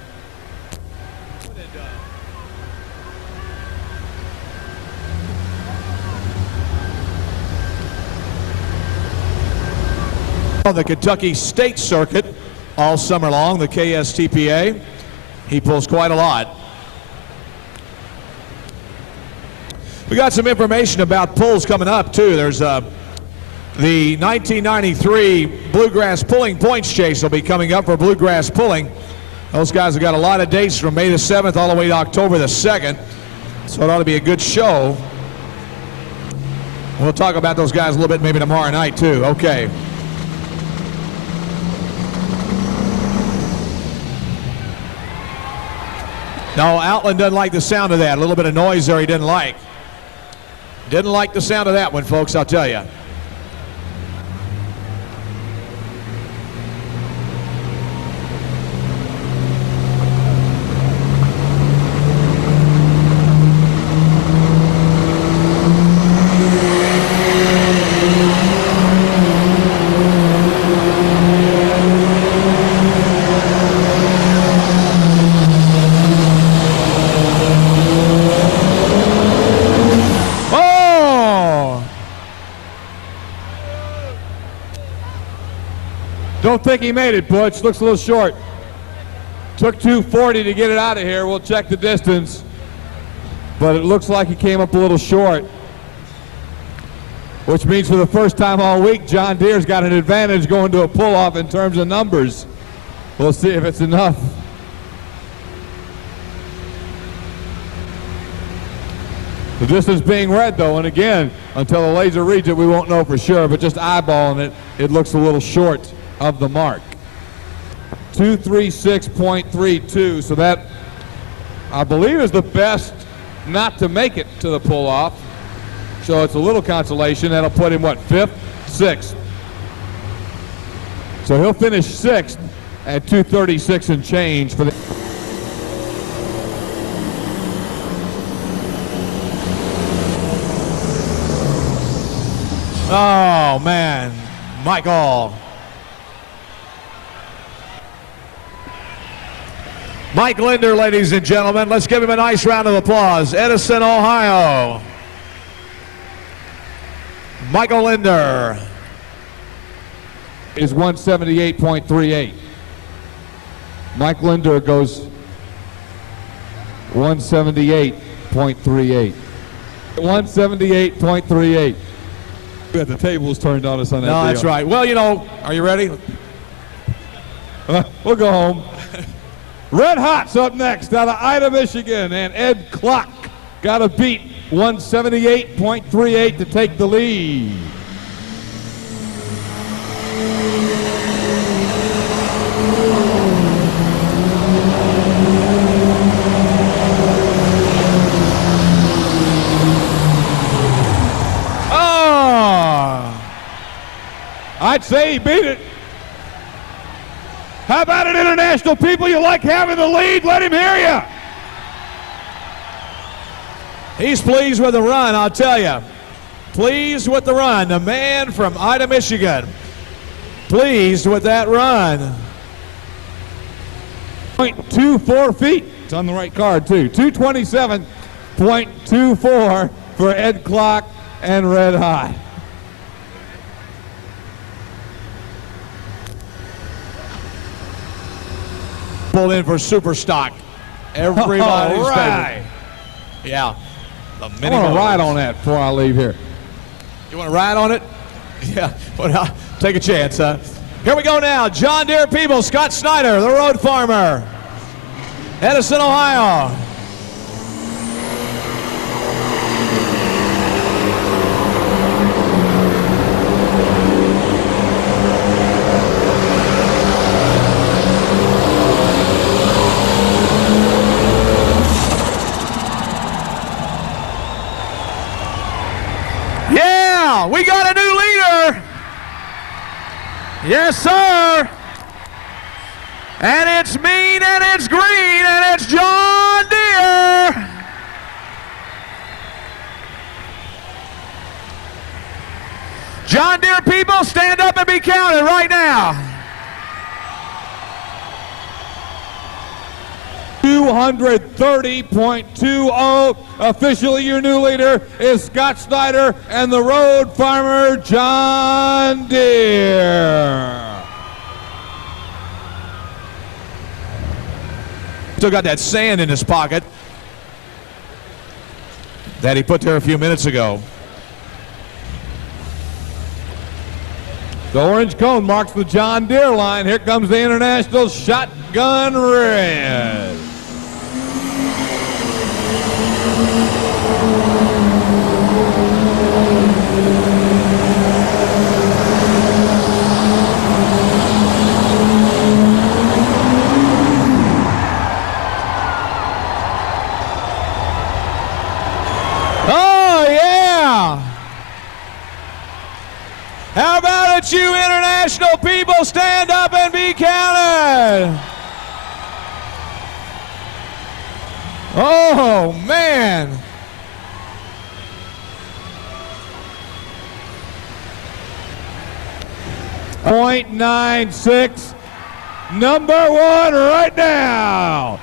On the Kentucky State Circuit all summer long, the KSTPA. He pulls quite a lot. We got some information about pulls coming up, too. There's the 1993 Bluegrass Pulling Points Chase will be coming up for Bluegrass Pulling. Those guys have got a lot of dates from May the 7th all the way to October the 2nd, so it ought to be a good show. We'll talk about those guys a little bit maybe tomorrow night, too. Okay. No, Outland doesn't like the sound of that. A little bit of noise there he didn't like. Didn't like the sound of that one, folks, I'll tell you. Don't think he made it, Butch. Looks a little short. Took 240 to get it out of here. We'll check the distance. But it looks like he came up a little short. Which means for the first time all week, John Deere's got an advantage going to a pull-off in terms of numbers. We'll see if it's enough. The distance being read, though, and again, until the laser reads it, we won't know for sure, but just eyeballing it, it looks a little short of the mark. 236.32, so that, I believe, is the best not to make it to the pull-off. So it's a little consolation. That'll put him, what, 5th? 6th. So he'll finish 6th at 236 and change for the... Oh, man. Michael. Mike Linder, ladies and gentlemen. Let's give him a nice round of applause. Edison, Ohio. Michael Linder. Is 178.38. Mike Linder goes 178.38. 178.38. We got the tables turned on us on that No, deal. that's right. Well, you know, are you ready? We'll go home. Red Hot's up next out of Ida, Michigan, and Ed Klock got to beat 178.38 to take the lead. I'd say he beat it. How about it, international people? You like having the lead? Let him hear you. He's pleased with the run, I'll tell you. Pleased with the run. The man from Ida, Michigan. Pleased with that run. 0.24 feet. It's on the right card, too. 227.24 for Ed Klock and Red Hot. Pulled in for super stock. Everybody's All right. favorite. Yeah. The I mini want to motors. ride on that before I leave here. You want to ride on it? Yeah. Well, take a chance. Here we go now. John Deere people. Scott Snyder, the road farmer. Edison, Ohio. Yeah, we got a new leader. Yes, sir. And it's mean and it's green and it's John Deere. John Deere people, stand up and be counted right now. 230.20. Officially your new leader is Scott Snyder and the road farmer John Deere. Still got that sand in his pocket that he put there a few minutes ago. The orange cone marks the John Deere line. Here comes the International Shotgun Red. Oh, yeah. How about it, you international people? Stand up and be counted. Oh, man. .96, number one right now.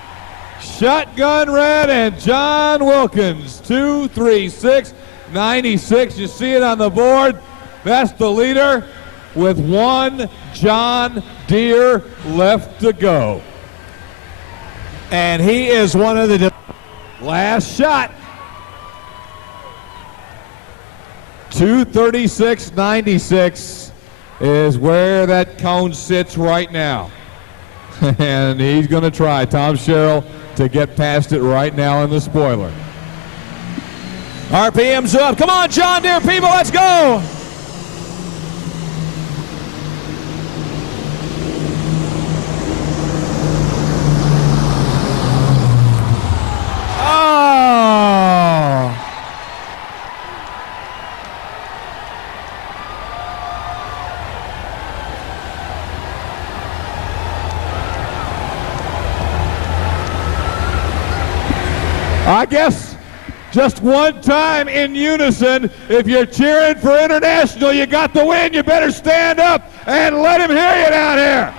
Shotgun Red and John Wilkins, 236.96. You see it on the board. That's the leader with one John Deere left to go. And he is one of the Last shot. 236.96 is where that cone sits right now. And he's going to try, Tom Sherrill, to get past it right now in the spoiler. RPM's up. Come on, John Deere people, let's go. Oh. I guess just one time in unison, if you're cheering for International, you got the win, you better stand up and let him hear you down here.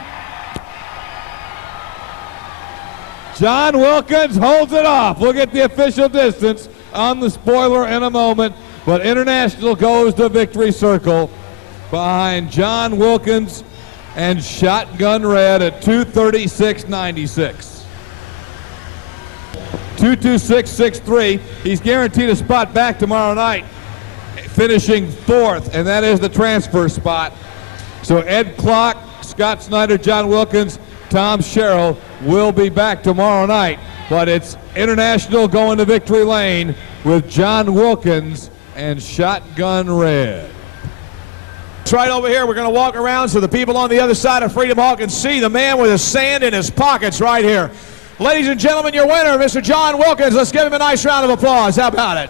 John Wilkins holds it off. We'll get the official distance on the spoiler in a moment, but International goes to victory circle behind John Wilkins and Shotgun Red at 236.96. 226.63. He's guaranteed a spot back tomorrow night, finishing fourth, and that is the transfer spot. So Ed Clark, Scott Snyder, John Wilkins, Tom Sherrill will be back tomorrow night, but it's International going to victory lane with John Wilkins and Shotgun Red. It's right over here. We're going to walk around so the people on the other side of Freedom Hall can see the man with his sand in his pockets right here. Ladies and gentlemen, your winner, Mr. John Wilkins. Let's give him a nice round of applause. How about it?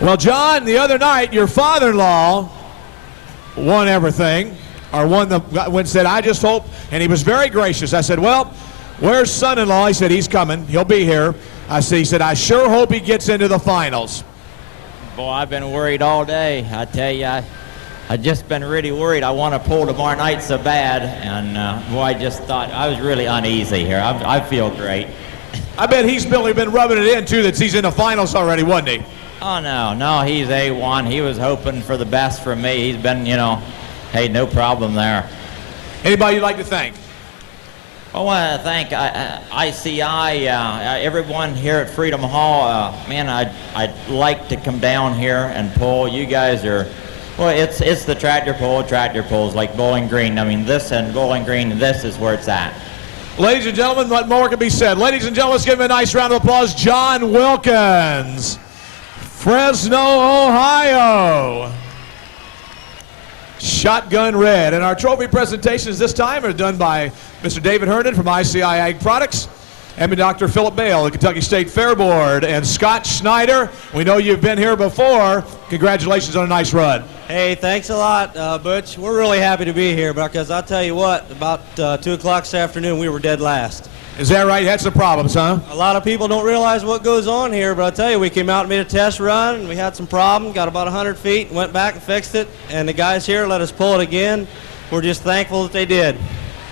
Well, John, the other night, your father-in-law won everything, or won the, said, I just hope, and he was very gracious. I said, well, where's son-in-law? He said, he's coming. He'll be here. He said, I sure hope he gets into the finals. Boy, I've been worried all day. I tell you, I just been really worried. I want to pull tomorrow night so bad, and boy, I just thought I was really uneasy here. I feel great. I bet he's Billy been rubbing it in too that he's in the finals already, wasn't he? Oh no, he's A1. He was hoping for the best from me. He's been, Hey, no problem there. Anybody you'd like to thank? I want to thank ICI, everyone here at Freedom Hall. Man, I'd like to come down here and pull. You guys are, well, it's the tractor pulls like Bowling Green. I mean, this and Bowling Green, this is where it's at. Ladies and gentlemen, what more can be said? Ladies and gentlemen, let's give him a nice round of applause. John Wilkins, Fresno, Ohio. Shotgun red. And our trophy presentations this time are done by Mr. David Herndon from ICI Ag Products and Dr. Philip Bale, the Kentucky State Fair Board, and Scott Schneider. We know you've been here before. Congratulations on a nice run. Hey, thanks a lot, Butch. We're really happy to be here because I'll tell you what, about 2 o'clock this afternoon, we were dead last. Is that right? You had some problems, huh? A lot of people don't realize what goes on here, but I'll tell you, we came out and made a test run, and we had some problems, got about 100 feet, went back and fixed it, and the guys here let us pull it again. We're just thankful that they did.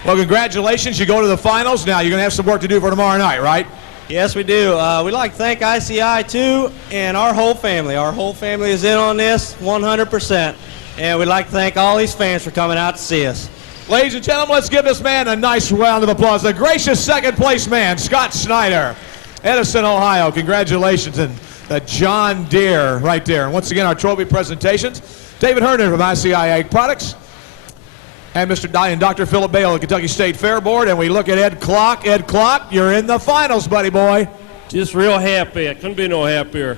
Well, congratulations. You go to the finals. Now, you're going to have some work to do for tomorrow night, right? Yes, we do. We'd like to thank ICI, too, and our whole family. Our whole family is in on this 100%, and we'd like to thank all these fans for coming out to see us. Ladies and gentlemen, let's give this man a nice round of applause. The gracious second-place man, Scott Schneider, Edison, Ohio. Congratulations. And the John Deere right there. And once again, our trophy presentations, David Herndon from ICI Ag Products and Dr. Philip Bale, the Kentucky State Fair Board. And we look at Ed Klock. Ed Klock, you're in the finals, buddy boy. Just real happy. I couldn't be no happier.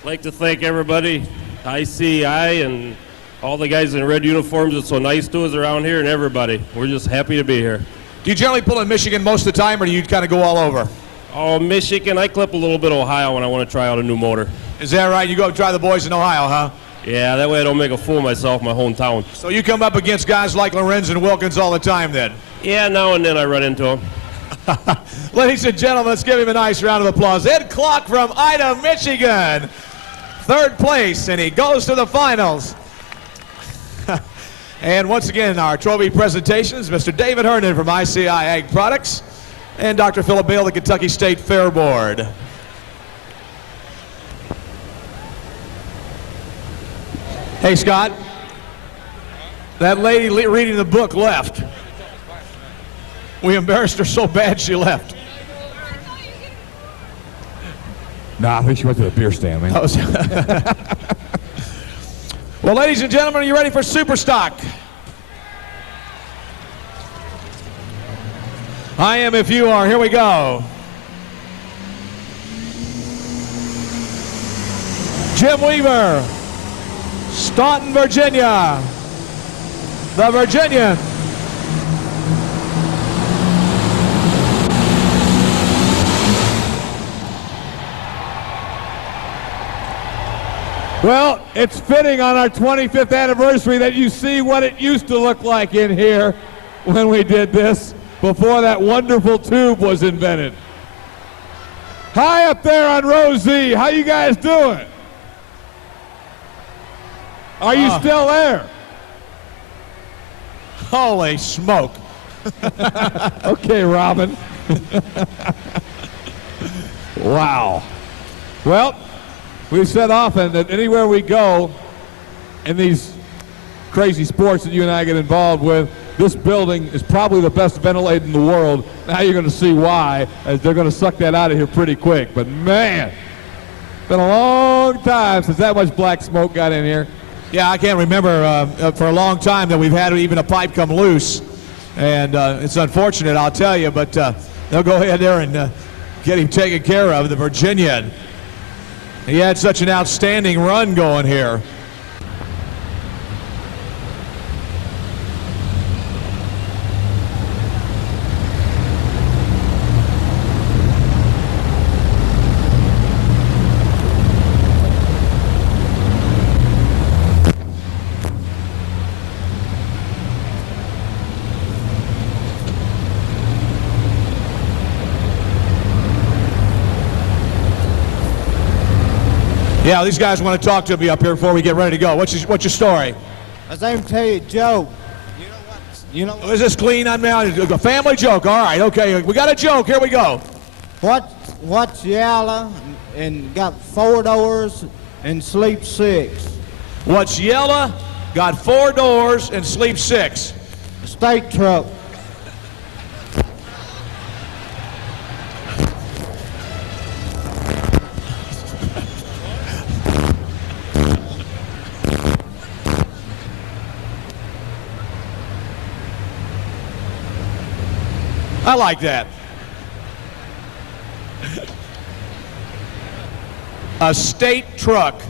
I'd like to thank everybody, ICI and all the guys in red uniforms that's so nice to us around here, and everybody. We're just happy to be here. Do you generally pull in Michigan most of the time, or do you kind of go all over? Oh, Michigan. I clip a little bit of Ohio when I want to try out a new motor. Is that right? You go try the boys in Ohio, huh? Yeah, that way I don't make a fool of myself in my hometown. So you come up against guys like Lorenz and Wilkins all the time then? Yeah, now and then I run into them. Ladies and gentlemen, let's give him a nice round of applause. Ed Klock from Ida, Michigan. Third place, and he goes to the finals. And once again, our trophy presentations, Mr. David Herndon from ICI Ag Products and Dr. Philip Bale, the Kentucky State Fair Board. Hey, Scott, that lady reading the book left. We embarrassed her so bad she left. Nah, I think she went to the beer stand, man. Well, ladies and gentlemen, are you ready for Superstock? I am if you are. Here we go. Jim Weaver, Staunton, Virginia. The Virginian. Well, it's fitting on our 25th anniversary that you see what it used to look like in here when we did this, before that wonderful tube was invented. Hi up there on row Z, how you guys doing? Are you still there? Holy smoke. Okay, Robin. Wow. Well, we've said often that anywhere we go in these crazy sports that you and I get involved with, this building is probably the best ventilated in the world. Now you're going to see why, as they're going to suck that out of here pretty quick. But man, it's been a long time since that much black smoke got in here. Yeah, I can't remember for a long time that we've had even a pipe come loose. And it's unfortunate, I'll tell you, but they'll go ahead there and get him taken care of, the Virginian. He had such an outstanding run going here. Yeah, these guys want to talk to me up here before we get ready to go. What's your story? I was going to tell you a joke. You know what? Is this clean? I'm now a family joke. All right, okay. We got a joke. Here we go. What's yellow and got 4 doors and sleeps 6? What's yellow got 4 doors, and sleeps 6. State truck. I like that. A state truck.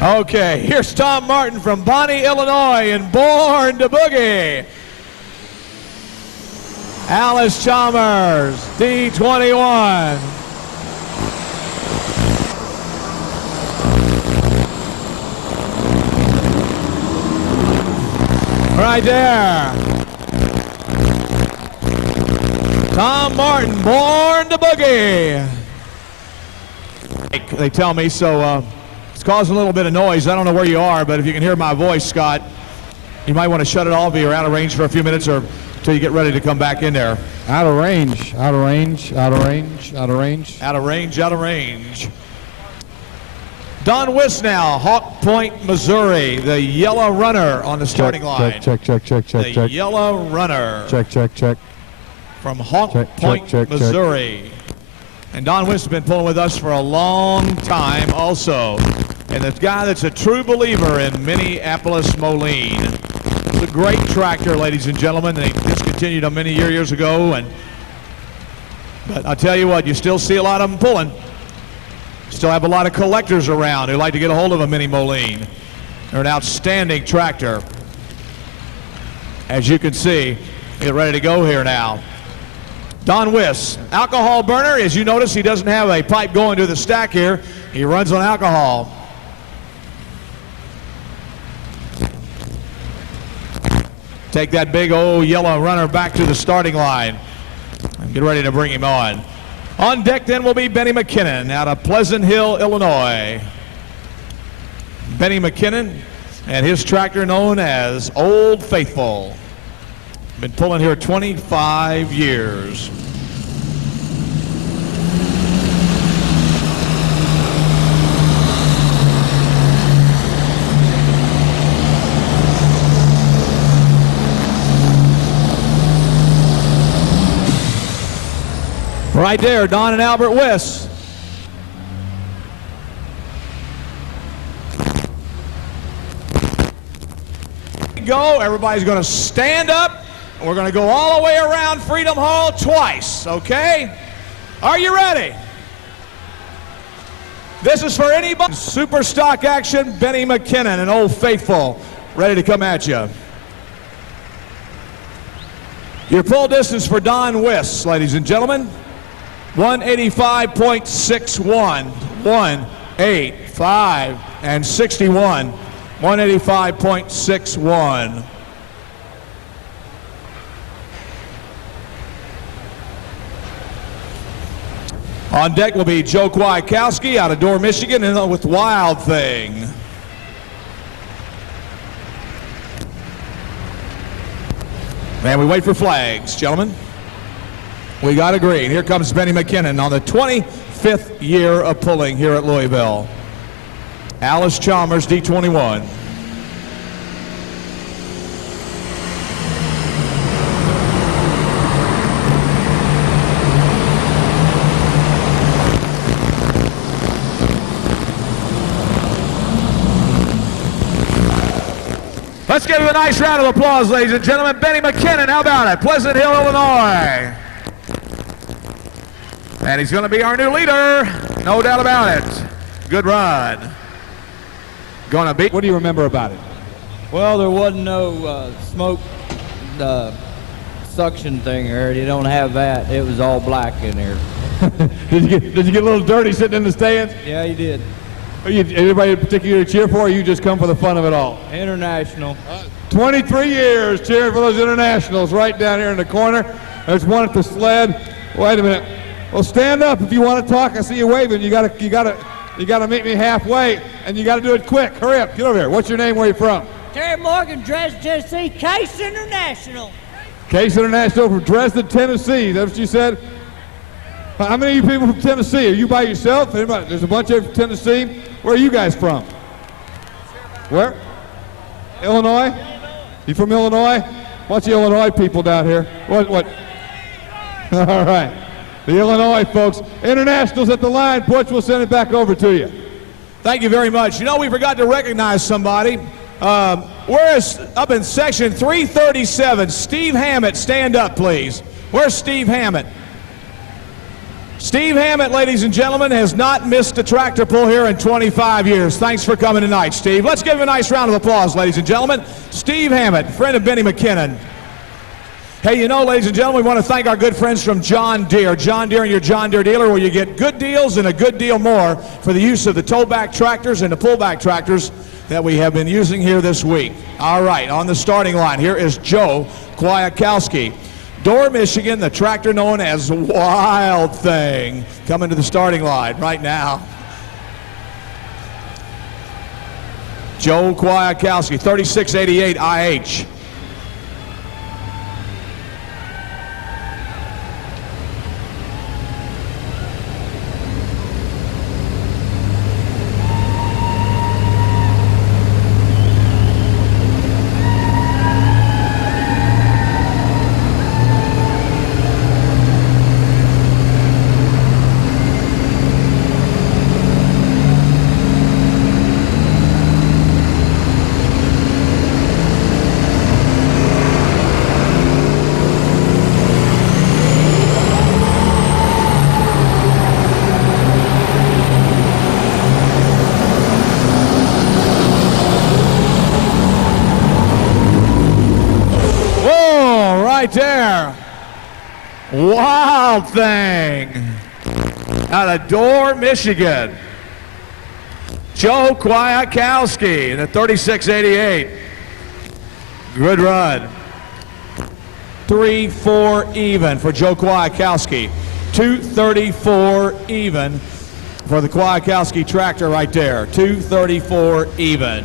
Okay, here's Tom Martin from Bonnie, Illinois, and Born to Boogie. Alice Chalmers, D21. Right there. Tom Martin, Born to Boogie. They tell me, so it's causing a little bit of noise. I don't know where you are, but if you can hear my voice, Scott, you might want to shut it off if you're out of range for a few minutes or until you get ready to come back in there. Out of range, out of range, out of range, out of range. Out of range, out of range. Don Wisnow, Hawk Point, Missouri, the yellow runner on the starting line. Check. The yellow runner. Check. From Hawk Point, Missouri. And Don Wisnow has been pulling with us for a long time also. And the guy that's a true believer in Minneapolis Moline. It's a great tractor, ladies and gentlemen. They discontinued them many years ago. But I'll tell you what, you still see a lot of them pulling. Still have a lot of collectors around who like to get a hold of a Mini Moline. They're an outstanding tractor. As you can see, get ready to go here now. Don Wiss, alcohol burner. As you notice, he doesn't have a pipe going to the stack here. He runs on alcohol. Take that big old yellow runner back to the starting line and get ready to bring him on. On deck then will be Benny McKinnon out of Pleasant Hill, Illinois. Benny McKinnon and his tractor known as Old Faithful. Been pulling here 25 years. Right there, Don and Albert Wiss. Go, everybody's going to stand up. We're going to go all the way around Freedom Hall twice, okay? Are you ready? This is for anybody. Super stock action, Benny McKinnon and Old Faithful, ready to come at you. Your pull distance for Don Wiss, ladies and gentlemen, 185.61, 185 and 61, 185.61. On deck will be Joe Kwiatkowski out of Dorr, Michigan, and with Wild Thing. And we wait for flags, gentlemen. We got a green. Here comes Benny McKinnon on the 25th year of pulling here at Louisville. Alice Chalmers, D21. Let's give him a nice round of applause, ladies and gentlemen. Benny McKinnon, how about it? Pleasant Hill, Illinois. And he's going to be our new leader, no doubt about it. Good run. Going to be. What do you remember about it? Well, there wasn't no smoke suction thing here. You don't have that. It was all black in there. Did you get a little dirty sitting in the stands? Yeah, you did. Anybody in particular to cheer for, or you just come for the fun of it all? International. 23 years cheering for those internationals right down here in the corner. There's one at the sled. Wait a minute. Well, stand up if you want to talk. I see you waving. You gotta meet me halfway, and you gotta do it quick. Hurry up. Get over here. What's your name? Where you from? Terry Morgan, Dresden, Tennessee. Case International. Case International from Dresden, Tennessee. Is that what you said? How many of you people from Tennessee? Are you by yourself? Anybody? There's a bunch of you from Tennessee. Where are you guys from? Where? Illinois? You from Illinois? Bunch of Illinois people down here. What? All right. The Illinois folks. Internationals at the line. Butch will send it back over to you. Thank you very much. You know, we forgot to recognize somebody. Where is, up in section 337, Steve Hammett, stand up, please. Where's Steve Hammett? Steve Hammett, ladies and gentlemen, has not missed a tractor pull here in 25 years. Thanks for coming tonight, Steve. Let's give him a nice round of applause, ladies and gentlemen. Steve Hammett, friend of Benny McKinnon. Hey, you know, ladies and gentlemen, we want to thank our good friends from John Deere. John Deere and your John Deere dealer, where you get good deals and a good deal more for the use of the tow-back tractors and the pull-back tractors that we have been using here this week. All right, on the starting line, here is Joe Kwiatkowski. Door, Michigan, the tractor known as Wild Thing, coming to the starting line right now. Joe Kwiatkowski, 3688 IH. Right there. Wild Thing. Out of Door, Michigan. Joe Kwiatkowski, the 3688. Good run. 3-4 even for Joe Kwiatkowski. 234 even for the Kwiatkowski tractor right there. 234 even.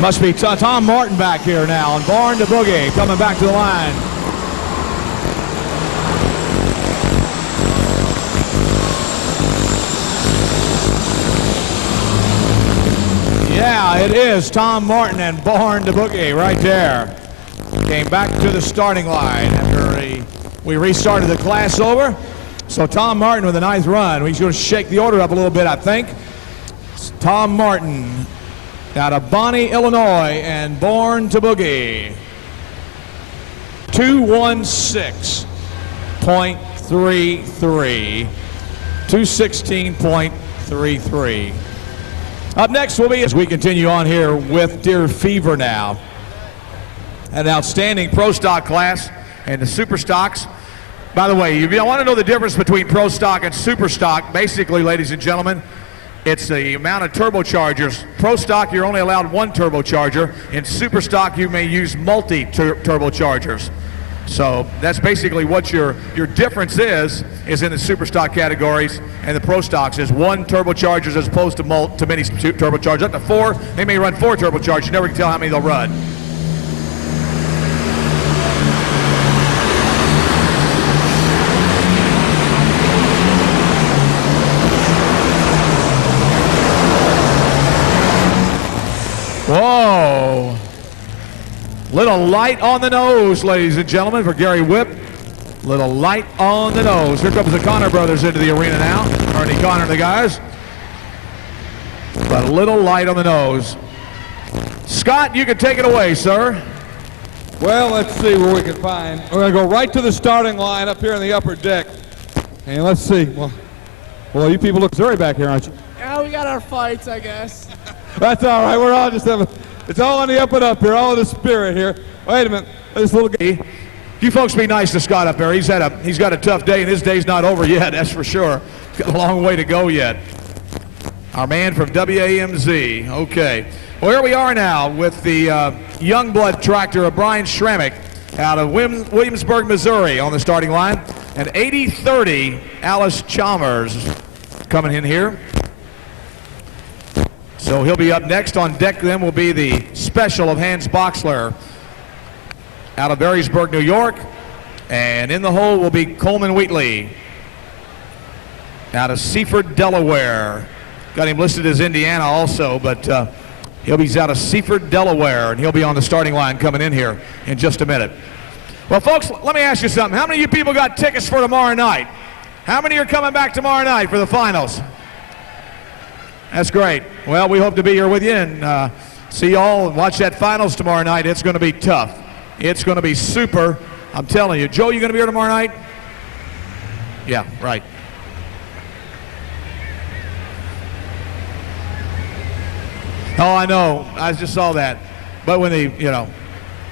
Must be Tom Martin back here now, and Barn to Boogie coming back to the line. Yeah, it is Tom Martin and Barn to Boogie right there. Came back to the starting line after we restarted the class over. So Tom Martin with a nice run. He's going to shake the order up a little bit, I think. It's Tom Martin out of Bonnie, Illinois, and Born to Boogie. 216.33. 216.33. Up next will be, as we continue on here with Deer Fever now. An outstanding Pro Stock class and the Super Stocks. By the way, if you want to know the difference between Pro Stock and Super Stock, basically, ladies and gentlemen, it's the amount of turbochargers. Pro Stock, you're only allowed one turbocharger. In Super Stock, you may use multi-turbochargers. So that's basically what your difference is in the Super Stock categories, and the Pro Stocks is one turbochargers as opposed to many turbochargers. Up to four, they may run four turbochargers. You never can tell how many they'll run. Whoa. Little light on the nose, ladies and gentlemen, for Gary Whipp. Little light on the nose. Here comes the Connor brothers into the arena now. Ernie Connor and the guys. But a little light on the nose. Scott, you can take it away, sir. Well, let's see where we can find. We're going to go right to the starting line up here in the upper deck. And let's see. Well, you people look Missouri back here, aren't you? Yeah, we got our fights, I guess. That's all right. We're all just having, it's all on the up and up here, all in the spirit here. Wait a minute. This little guy. You folks be nice to Scott up there. He's got a tough day, and his day's not over yet, that's for sure. Got a long way to go yet. Our man from WAMZ. Okay. Well, here we are now with the Youngblood tractor of Brian Schrammick out of Williamsburg, Missouri on the starting line. And 80-30, Alice Chalmers coming in here. So he'll be up next. On deck then will be the special of Hans Boxler out of Berrysburg, New York. And in the hole will be Coleman Wheatley out of Seaford, Delaware. Got him listed as Indiana also, but he's out of Seaford, Delaware, and he'll be on the starting line coming in here in just a minute. Well, folks, let me ask you something. How many of you people got tickets for tomorrow night? How many are coming back tomorrow night for the finals? That's great. Well, we hope to be here with you and see y'all and watch that finals tomorrow night. It's going to be tough. It's going to be super. I'm telling you. Joe, you going to be here tomorrow night? Yeah, right. Oh, I know. I just saw that. But when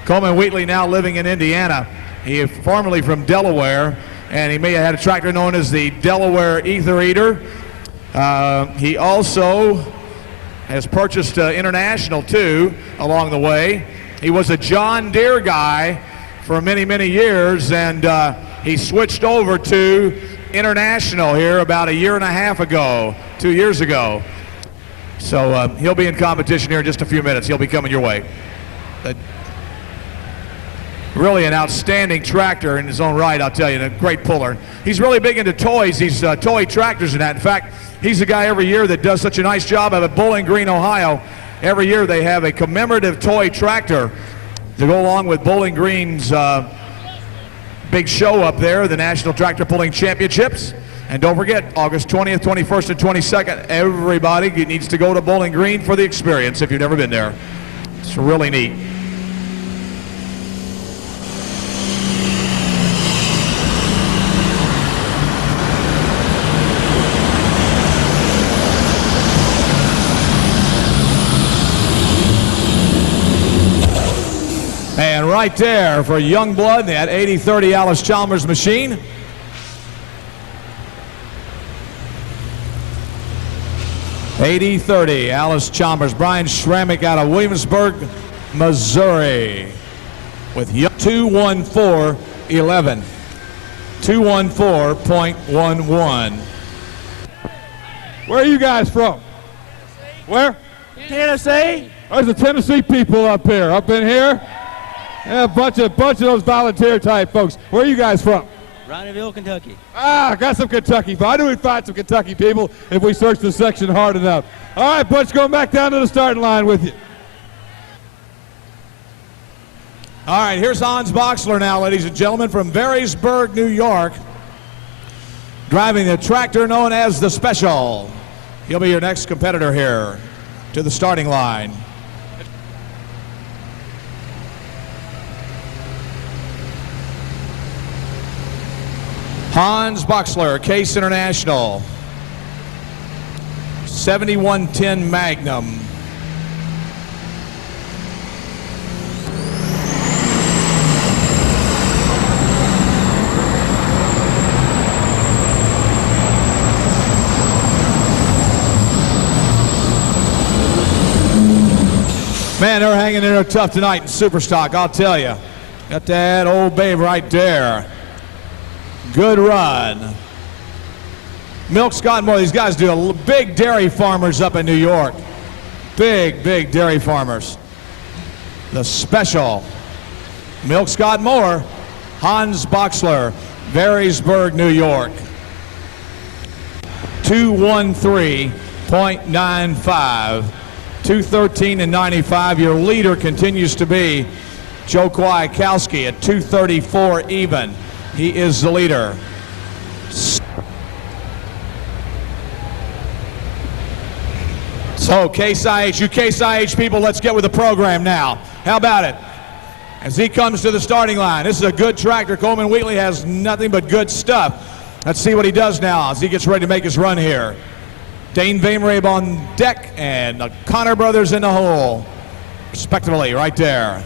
Coleman Wheatley now living in Indiana, he is formerly from Delaware, and he may have had a tractor known as the Delaware Ether Eater. He also has purchased International, too, along the way. He was a John Deere guy for many, many years, and he switched over to International here about a year and a half ago, 2 years ago. So he'll be in competition here in just a few minutes. He'll be coming your way. Really an outstanding tractor in his own right, I'll tell you, and a great puller. He's really big into toys. He's toy tractors and that. In fact, he's the guy every year that does such a nice job at Bowling Green, Ohio. Every year they have a commemorative toy tractor to go along with Bowling Green's big show up there, the National Tractor Pulling Championships. And don't forget, August 20th, 21st, and 22nd, everybody needs to go to Bowling Green for the experience if you've never been there. It's really neat. And right there for Youngblood, that 80-30 Alice Chalmers machine. .80-30 Alice Chalmers. Brian Schrammick out of Williamsburg, Missouri with 2:14.11. 2:14.11. Where are you guys from? Where? Tennessee. There's the Tennessee people up here. Up in here? Yeah, a bunch of those volunteer type folks. Where are you guys from? Ronnieville, Kentucky. Ah, got some Kentucky. I knew we'd find some Kentucky people if we searched the section hard enough. All right, Butch, going back down to the starting line with you. All right, here's Hans Boxler now, ladies and gentlemen, from Berrysburg, New York, driving the tractor known as the Special. He'll be your next competitor here to the starting line. Hans Boxler, Case International, 7110 Magnum. Man, they're hanging in there tough tonight in Superstock, I'll tell you. Got that old babe right there. Good run. Milk Scott Moore, these guys do big dairy farmers up in New York. Big dairy farmers. The Special. Milk Scott Moore, Hans Boxler, Berrysburg, New York. 2:13.95. 2:13.95. Your leader continues to be Joe Kwiatkowski at 2:34 even. He is the leader. So Case IH, you Case IH people, let's get with the program now. How about it? As he comes to the starting line, this is a good tractor. Coleman Wheatley has nothing but good stuff. Let's see what he does now as he gets ready to make his run here. Dane Vamerabe on deck and the Connor brothers in the hole, respectively, right there.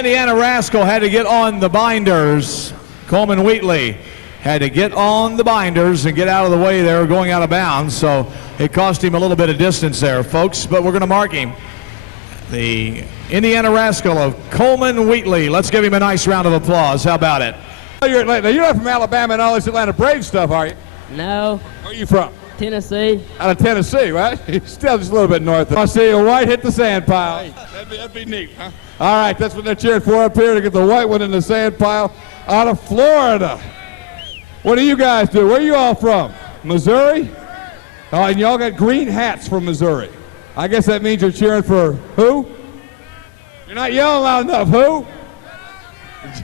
Indiana Rascal had to get on the binders. Coleman Wheatley had to get on the binders and get out of the way there, going out of bounds. So it cost him a little bit of distance there, folks, but we're going to mark him. The Indiana Rascal of Coleman Wheatley. Let's give him a nice round of applause. How about it? You're not from Alabama and all this Atlanta Braves stuff, are you? No. Where are you from? Tennessee. Out of Tennessee, right? Still just a little bit north. I see a white hit the sand pile. Hey, that'd be neat, huh? All right, that's what they're cheering for up here, to get the white one in the sand pile out of Florida. What do you guys do? Where are you all from? Missouri? Oh, and y'all got green hats from Missouri. I guess that means you're cheering for who? You're not yelling loud enough. Who?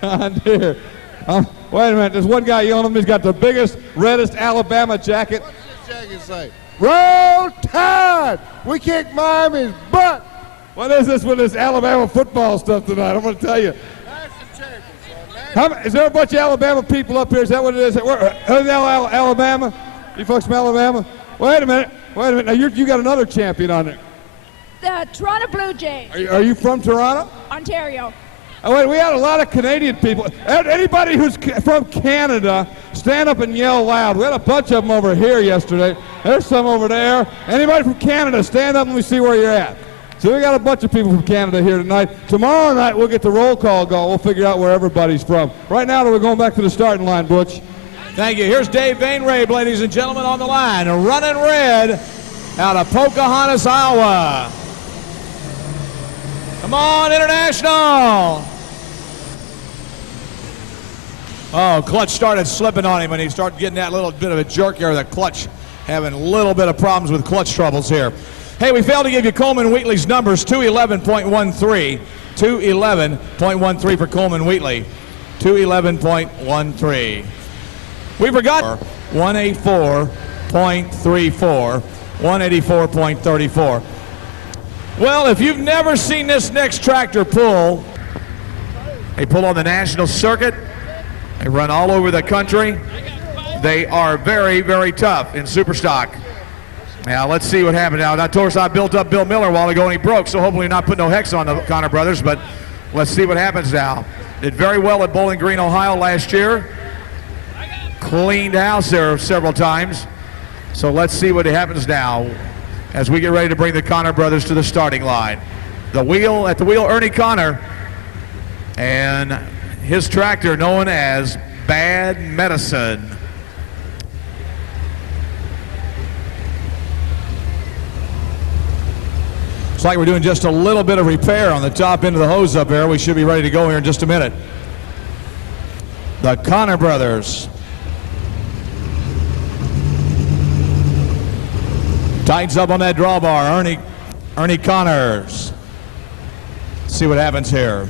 John Deere. Wait a minute. There's one guy yelling at him. He's got the biggest, reddest Alabama jacket. What's this jacket say? Roll Tide! We kick Miami's butt! What is this with this Alabama football stuff tonight? I'm going to tell you. Is there a bunch of Alabama people up here? Is that what it is? Who's Alabama? You folks from Alabama? Wait a minute. Now you got another champion on there. The Toronto Blue Jays. Are you from Toronto? Ontario. Oh, wait, we had a lot of Canadian people. Anybody who's from Canada, stand up and yell loud. We had a bunch of them over here yesterday. There's some over there. Anybody from Canada, stand up and we see where you're at. So we got a bunch of people from Canada here tonight. Tomorrow night we'll get the roll call going. We'll figure out where everybody's from. Right now we're going back to the starting line, Butch. Thank you. Here's Dave Vainrabe, ladies and gentlemen, on the line. Running red out of Pocahontas, Iowa. Come on, International. Oh, clutch started slipping on him, and he started getting that little bit of a jerk here. The clutch having a little bit of problems with clutch troubles here. Hey, we failed to give you Coleman Wheatley's numbers, 211.13. 211.13 for Coleman Wheatley. 211.13. We forgot 184.34. 184.34. Well, if you've never seen this next tractor pull, they pull on the national circuit. They run all over the country. They are very, very tough in super stock. Now, let's see what happened now. Of course, I built up Bill Miller a while ago and he broke, so hopefully not putting no hex on the Connor brothers, but let's see what happens now. Did very well at Bowling Green, Ohio last year. Cleaned house there several times. So let's see what happens now as we get ready to bring the Connor brothers to the starting line. At the wheel, Ernie Connor, and his tractor known as Bad Medicine. Looks like we're doing just a little bit of repair on the top end of the hose up there. We should be ready to go here in just a minute. The Connor brothers. Tightens up on that drawbar. Ernie Connors. Let's see what happens here.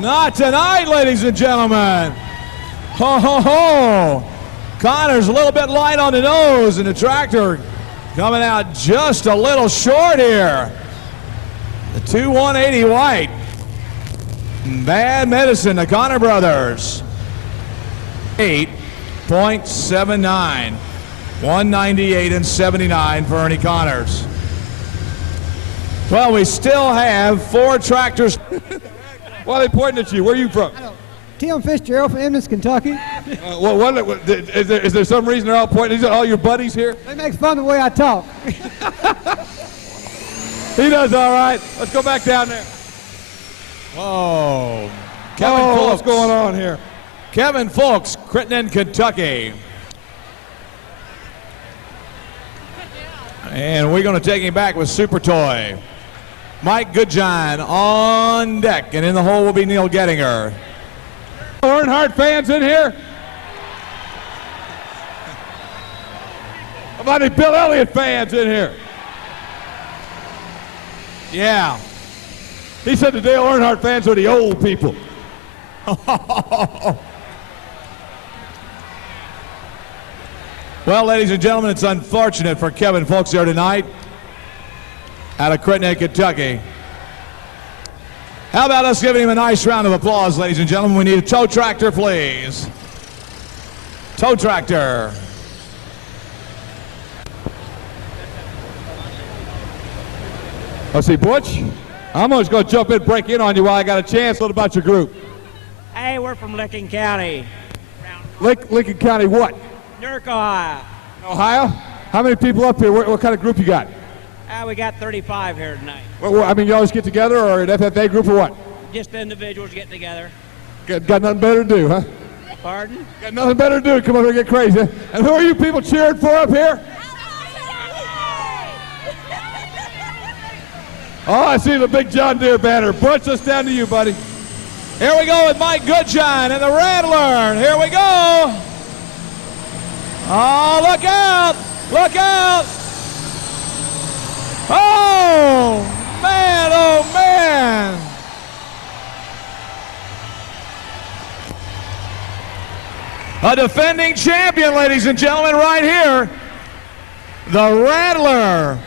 Not tonight, ladies and gentlemen. Ho, ho, ho. Connor's a little bit light on the nose, and the tractor coming out just a little short here. The 2-180 white. Bad Medicine, the Connor brothers. 8.79. 198 and 79 for Ernie Connors. Well, we still have 4 tractors. Why are they pointing at you? Where are you from? Tim Fitzgerald from Emmaus, Kentucky. Is there some reason they're all pointing? These are all your buddies here? They make fun of the way I talk. He does all right. Let's go back down there. Whoa. Kevin Fulks. What's going on here? Kevin Fulks, Crittenden, Kentucky. And we're going to take him back with Super Toy. Mike Goodjohn on deck, and in the hole will be Neil Gettinger. Earnhardt fans in here? How about any Bill Elliott fans in here? Yeah. He said the Dale Earnhardt fans are the old people. Well, ladies and gentlemen, it's unfortunate for Kevin Folks here tonight out of Crittenden, Kentucky. How about us giving him a nice round of applause, ladies and gentlemen? We need a tow tractor, please. Tow tractor. Let's see, Butch. I'm just going to jump in, break in on you while I got a chance. A little about your group. Hey, we're from Licking County. Lincoln County what? Newark, Ohio. Ohio? How many people up here? What kind of group you got? We got 35 here tonight. Well, I mean, you always get together, or an FFA group, or what? Just individuals getting together. Got nothing better to do, huh? Pardon? Got nothing better to do. Come over here and get crazy. And who are you people cheering for up here? Oh, I see the big John Deere banner. Butch, let's down to you, buddy. Here we go with Mike Goodjohn and the Rattler. Here we go. Oh, look out. Look out. Oh, man, oh, man. A defending champion, ladies and gentlemen, right here. The Rattler.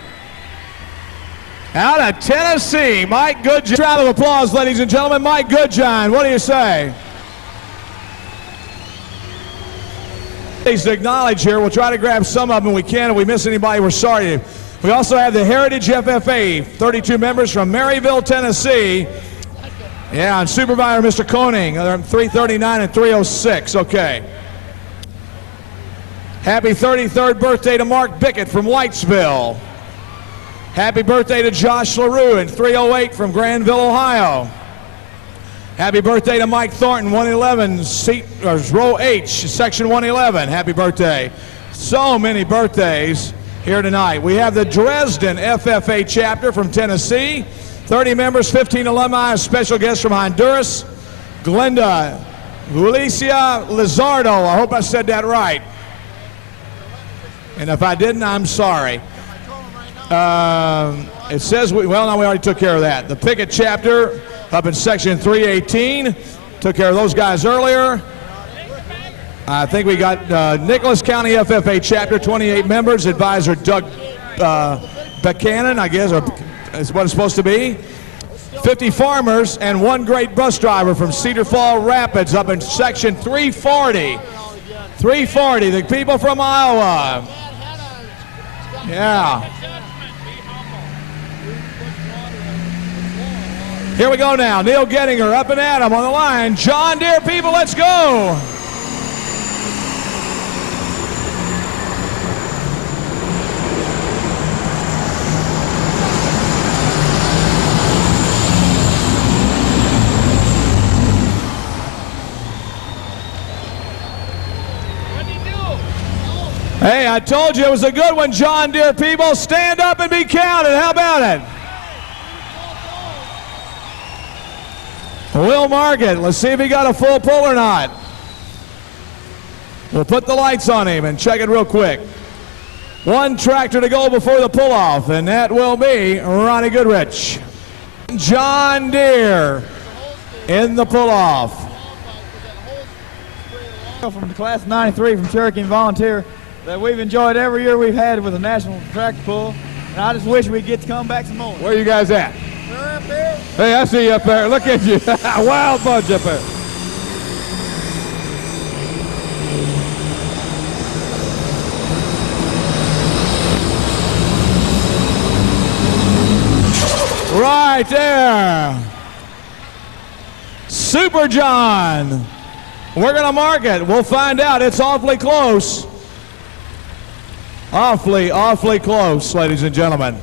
Out of Tennessee, Mike Goodjohn. Round of applause, ladies and gentlemen. Mike Goodjohn, what do you say? Please acknowledge here. We'll try to grab some of them when we can. If we miss anybody, we're sorry. We also have the Heritage FFA, 32 members from Maryville, Tennessee. Yeah, and Supervisor Mr. Koenig, 339 and 306. Okay. Happy 33rd birthday to Mark Bickett from Whitesville. Happy birthday to Josh LaRue in 308 from Granville, Ohio. Happy birthday to Mike Thornton, 111, row H, section 111. Happy birthday. So many birthdays here tonight. We have the Dresden FFA chapter from Tennessee. 30 members, 15 alumni, a special guest from Honduras. Glenda Ulicia Lizardo. I hope I said that right. And if I didn't, I'm sorry. It says, we already took care of that. The Pickett chapter up in section 318. Took care of those guys earlier. I think we got Nicholas County FFA chapter, 28 members. Advisor Doug Buchanan, I guess, is what it's supposed to be. 50 farmers and one great bus driver from Cedar Falls Rapids up in section 340. 340, the people from Iowa. Yeah. Here we go now. Neil Gettinger up and at him on the line. John Deere people, let's go. Hey, I told you it was a good one, John Deere people. Stand up and be counted. How about it? We'll mark it. Let's see if he got a full pull or not. We'll put the lights on him and check it real quick. One tractor to go before the pull-off, and that will be Ronnie Goodrich. John Deere in the pull-off. From the class of 93 from Cherokee Volunteer that we've enjoyed every year we've had with the National Tractor Pull, and I just wish we'd get to come back some more. Where are you guys at? Hey, I see you up there. Look at you. Wild bunch up there. Right there. Super John. We're going to mark it. We'll find out. It's awfully close. Awfully, awfully close, ladies and gentlemen.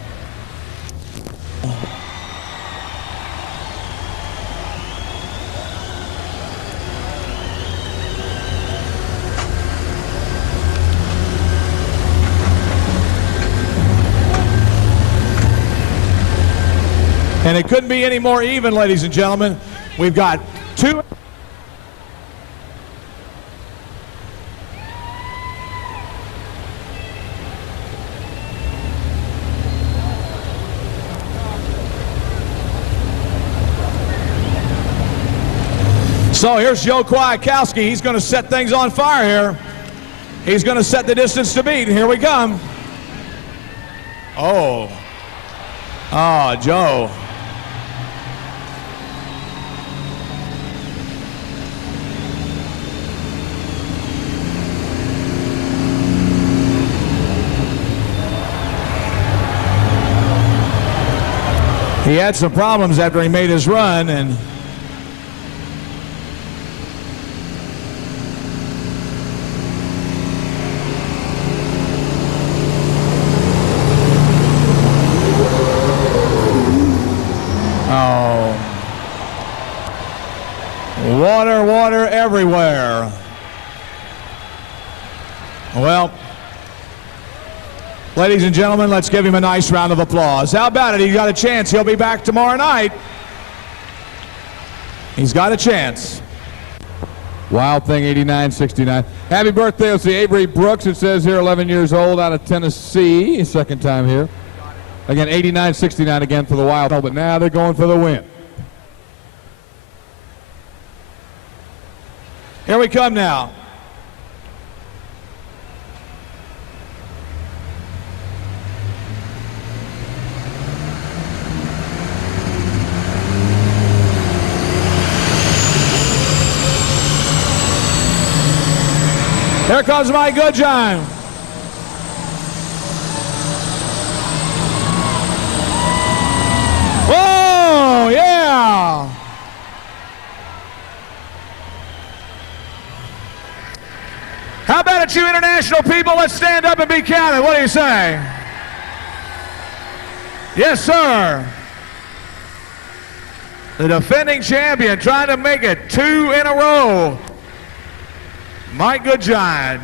And it couldn't be any more even, ladies and gentlemen. We've got two. So here's Joe Kwiatkowski. He's going to set things on fire here. He's going to set the distance to beat. Here we come. Oh. Oh, Joe. He had some problems after he made his run, and water, water everywhere. Well, ladies and gentlemen, let's give him a nice round of applause. How about it? He got a chance. He'll be back tomorrow night. He's got a chance. Wild Thing 89-69. Happy birthday to Avery Brooks. It says here 11 years old out of Tennessee. Second time here. Again, 89-69 again for the Wild. But now they're going for the win. Here we come now. Here comes Mike Goodjohn. Oh, yeah. How about it, you international people? Let's stand up and be counted. What do you say? Yes, sir. The defending champion trying to make it 2 in a row. Mike Goodjohn.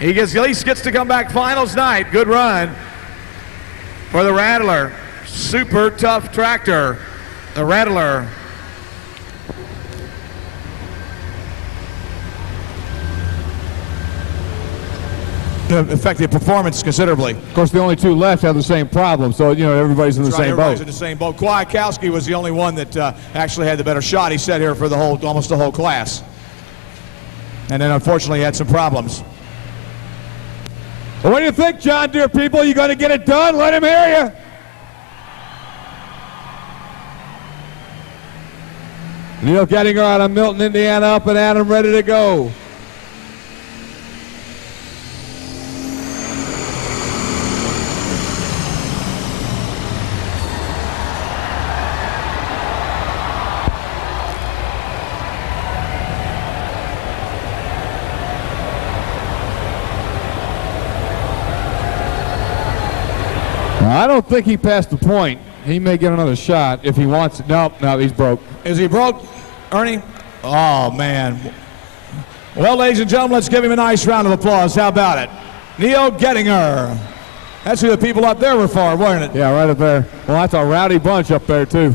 He at least gets to come back finals night. Good run for the Rattler. Super tough tractor, the Rattler. Affected performance considerably. Of course, the only two left have the same problem, so you know everybody's in the same boat. Everybody's in the same boat. Kwiatkowski was the only one that actually had the better shot. He sat here for the almost the whole class, and then unfortunately had some problems. Well, what do you think, John Deere people? You going to get it done? Let him hear you. Neil Gettinger out of Milton, Indiana, up and at him, ready to go. I don't think he passed the point. He may get another shot if he wants it. No, he's broke. Is he broke, Ernie? Oh, man. Well, ladies and gentlemen, let's give him a nice round of applause. How about it? Neil Gettinger. That's who the people up there were for, weren't it? Yeah, right up there. Well, that's a rowdy bunch up there, too.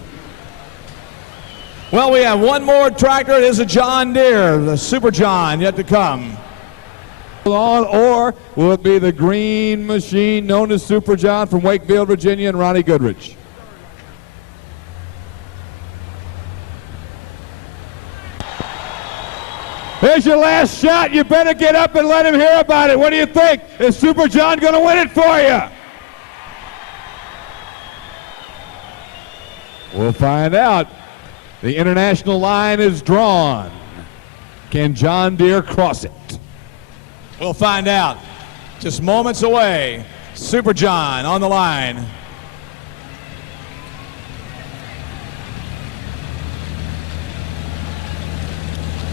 Well, we have one more tractor. It is a John Deere, the Super John, yet to come. Or will it be the green machine known as Super John from Wakefield, Virginia, and Ronnie Goodrich? Here's your last shot. You better get up and let him hear about it. What do you think? Is Super John going to win it for you? We'll find out. The international line is drawn. Can John Deere cross it? We'll find out. Just moments away. Super John on the line.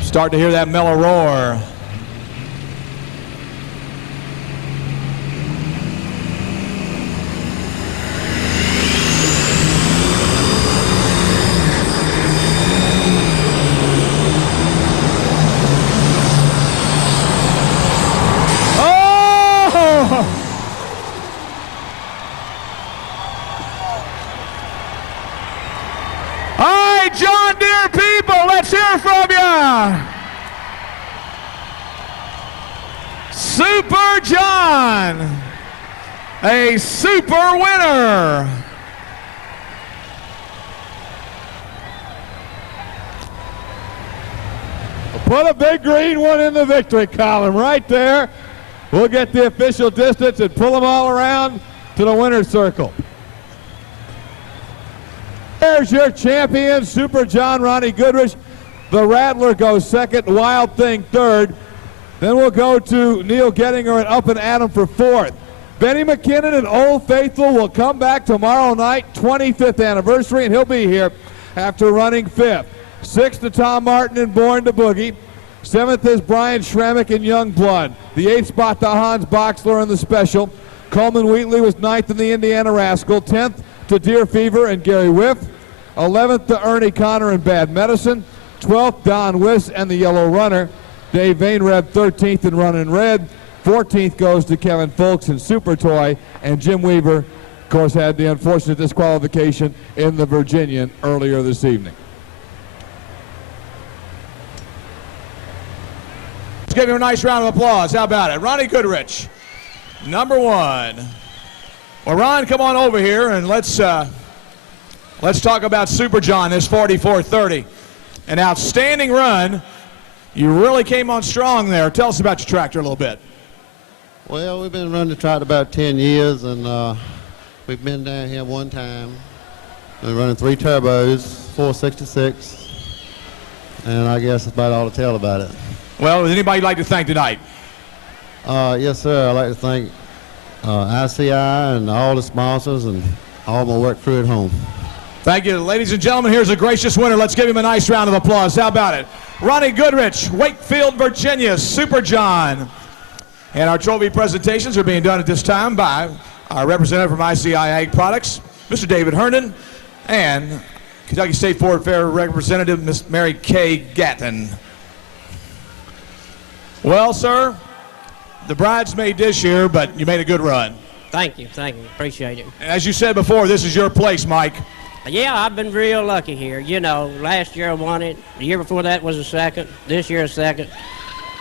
Start to hear that mellow roar. John Deere people, let's hear from you. Super John, a super winner. Put a big green one in the victory column right there. We'll get the official distance and pull them all around to the winner's circle. There's your champion, Super John Ronnie Goodrich. The Rattler goes second, Wild Thing third. Then we'll go to Neil Gettinger and Up and Adam for fourth. Benny McKinnon and Old Faithful will come back tomorrow night, 25th anniversary, and he'll be here after running fifth. Sixth to Tom Martin and Born to Boogie. Seventh is Brian Schramick and Youngblood. The eighth spot to Hans Boxler in the special. Coleman Wheatley was ninth in the Indiana Rascal. 10th to Deer Fever and Gary Whiff. 11th to Ernie Connor and Bad Medicine. 12th, Don Wiss and the Yellow Runner. Dave Vainrev 13th in Runnin' Red. 14th goes to Kevin Folks and Super Toy. And Jim Weaver, of course, had the unfortunate disqualification in the Virginian earlier this evening. Let's give him a nice round of applause. How about it? Ronnie Goodrich, number one. Well, Ron, come on over here and let's talk about Super John, this 44-30. An outstanding run. You really came on strong there. Tell us about your tractor a little bit. Well, we've been running the tractor about 10 years, and we've been down here one time. Been running 3 turbos, 466, and I guess that's about all to tell about it. Well, would anybody like to thank tonight? Yes, sir. I'd like to thank ICI and all the sponsors and all my work crew at home. Thank you. Ladies and gentlemen, here's a gracious winner. Let's give him a nice round of applause. How about it? Ronnie Goodrich, Wakefield, Virginia, Super John. And our trophy presentations are being done at this time by our representative from ICI Ag Products, Mr. David Herndon, and Kentucky State Ford Fair representative, Miss Mary Kay Gatton. Well, sir, the bridesmaid this year, but you made a good run. Thank you, appreciate it. As you said before, this is your place, Mike. Yeah, I've been real lucky here. You know, last year I won it. The year before that was a second. This year a second.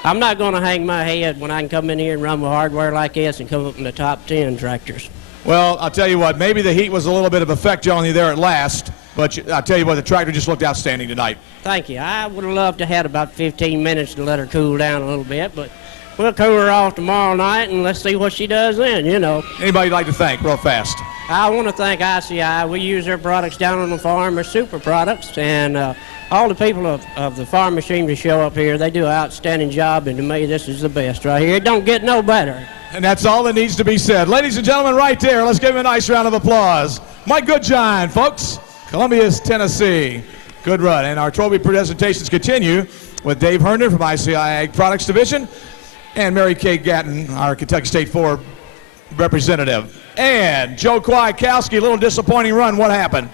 I'm not going to hang my head when I can come in here and run with hardware like this and come up in the top 10 tractors. Well, I'll tell you what, maybe the heat was a little bit of effect on you there at last, but I'll tell you what, the tractor just looked outstanding tonight. Thank you. I would have loved to have had about 15 minutes to let her cool down a little bit, but we'll cool her off tomorrow night and let's see what she does then, you know. Anybody like to thank real fast? I want to thank ICI. We use their products down on the farm. They're super products, and all the people of the farm machinery show up here. They do an outstanding job, and to me, this is the best right here. It don't get no better. And that's all that needs to be said. Ladies and gentlemen, right there, let's give him a nice round of applause. Mike Goodgiant, folks, Columbia, Tennessee. Good run. And our trophy presentations continue with Dave Herndon from ICI Ag Products Division and Mary Kay Gatton, our Kentucky State Ford representative. And Joe Kwiatkowski, a little disappointing run. What happened?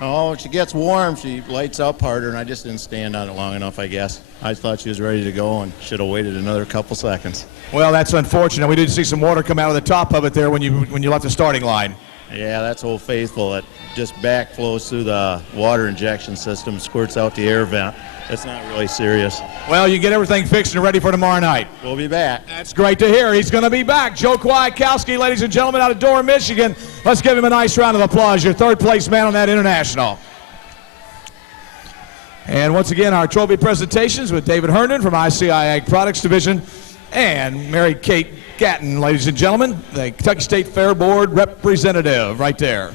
Oh, she gets warm, she lights up harder, and I just didn't stand on it long enough, I guess. I thought she was ready to go and should have waited another couple seconds. Well, that's unfortunate. We did see some water come out of the top of it there when you left the starting line. Yeah, that's Old Faithful. It just backflows through the water injection system, squirts out the air vent. It's not really serious. Well, you get everything fixed and ready for tomorrow night. We'll be back. That's great to hear. He's going to be back. Joe Kwiatkowski, ladies and gentlemen, out of Durham, Michigan. Let's give him a nice round of applause. Your third place man on that international. And once again, our trophy presentations with David Herndon from ICI Ag Products Division and Mary Kate Gatton, ladies and gentlemen, the Kentucky State Fair Board representative right there.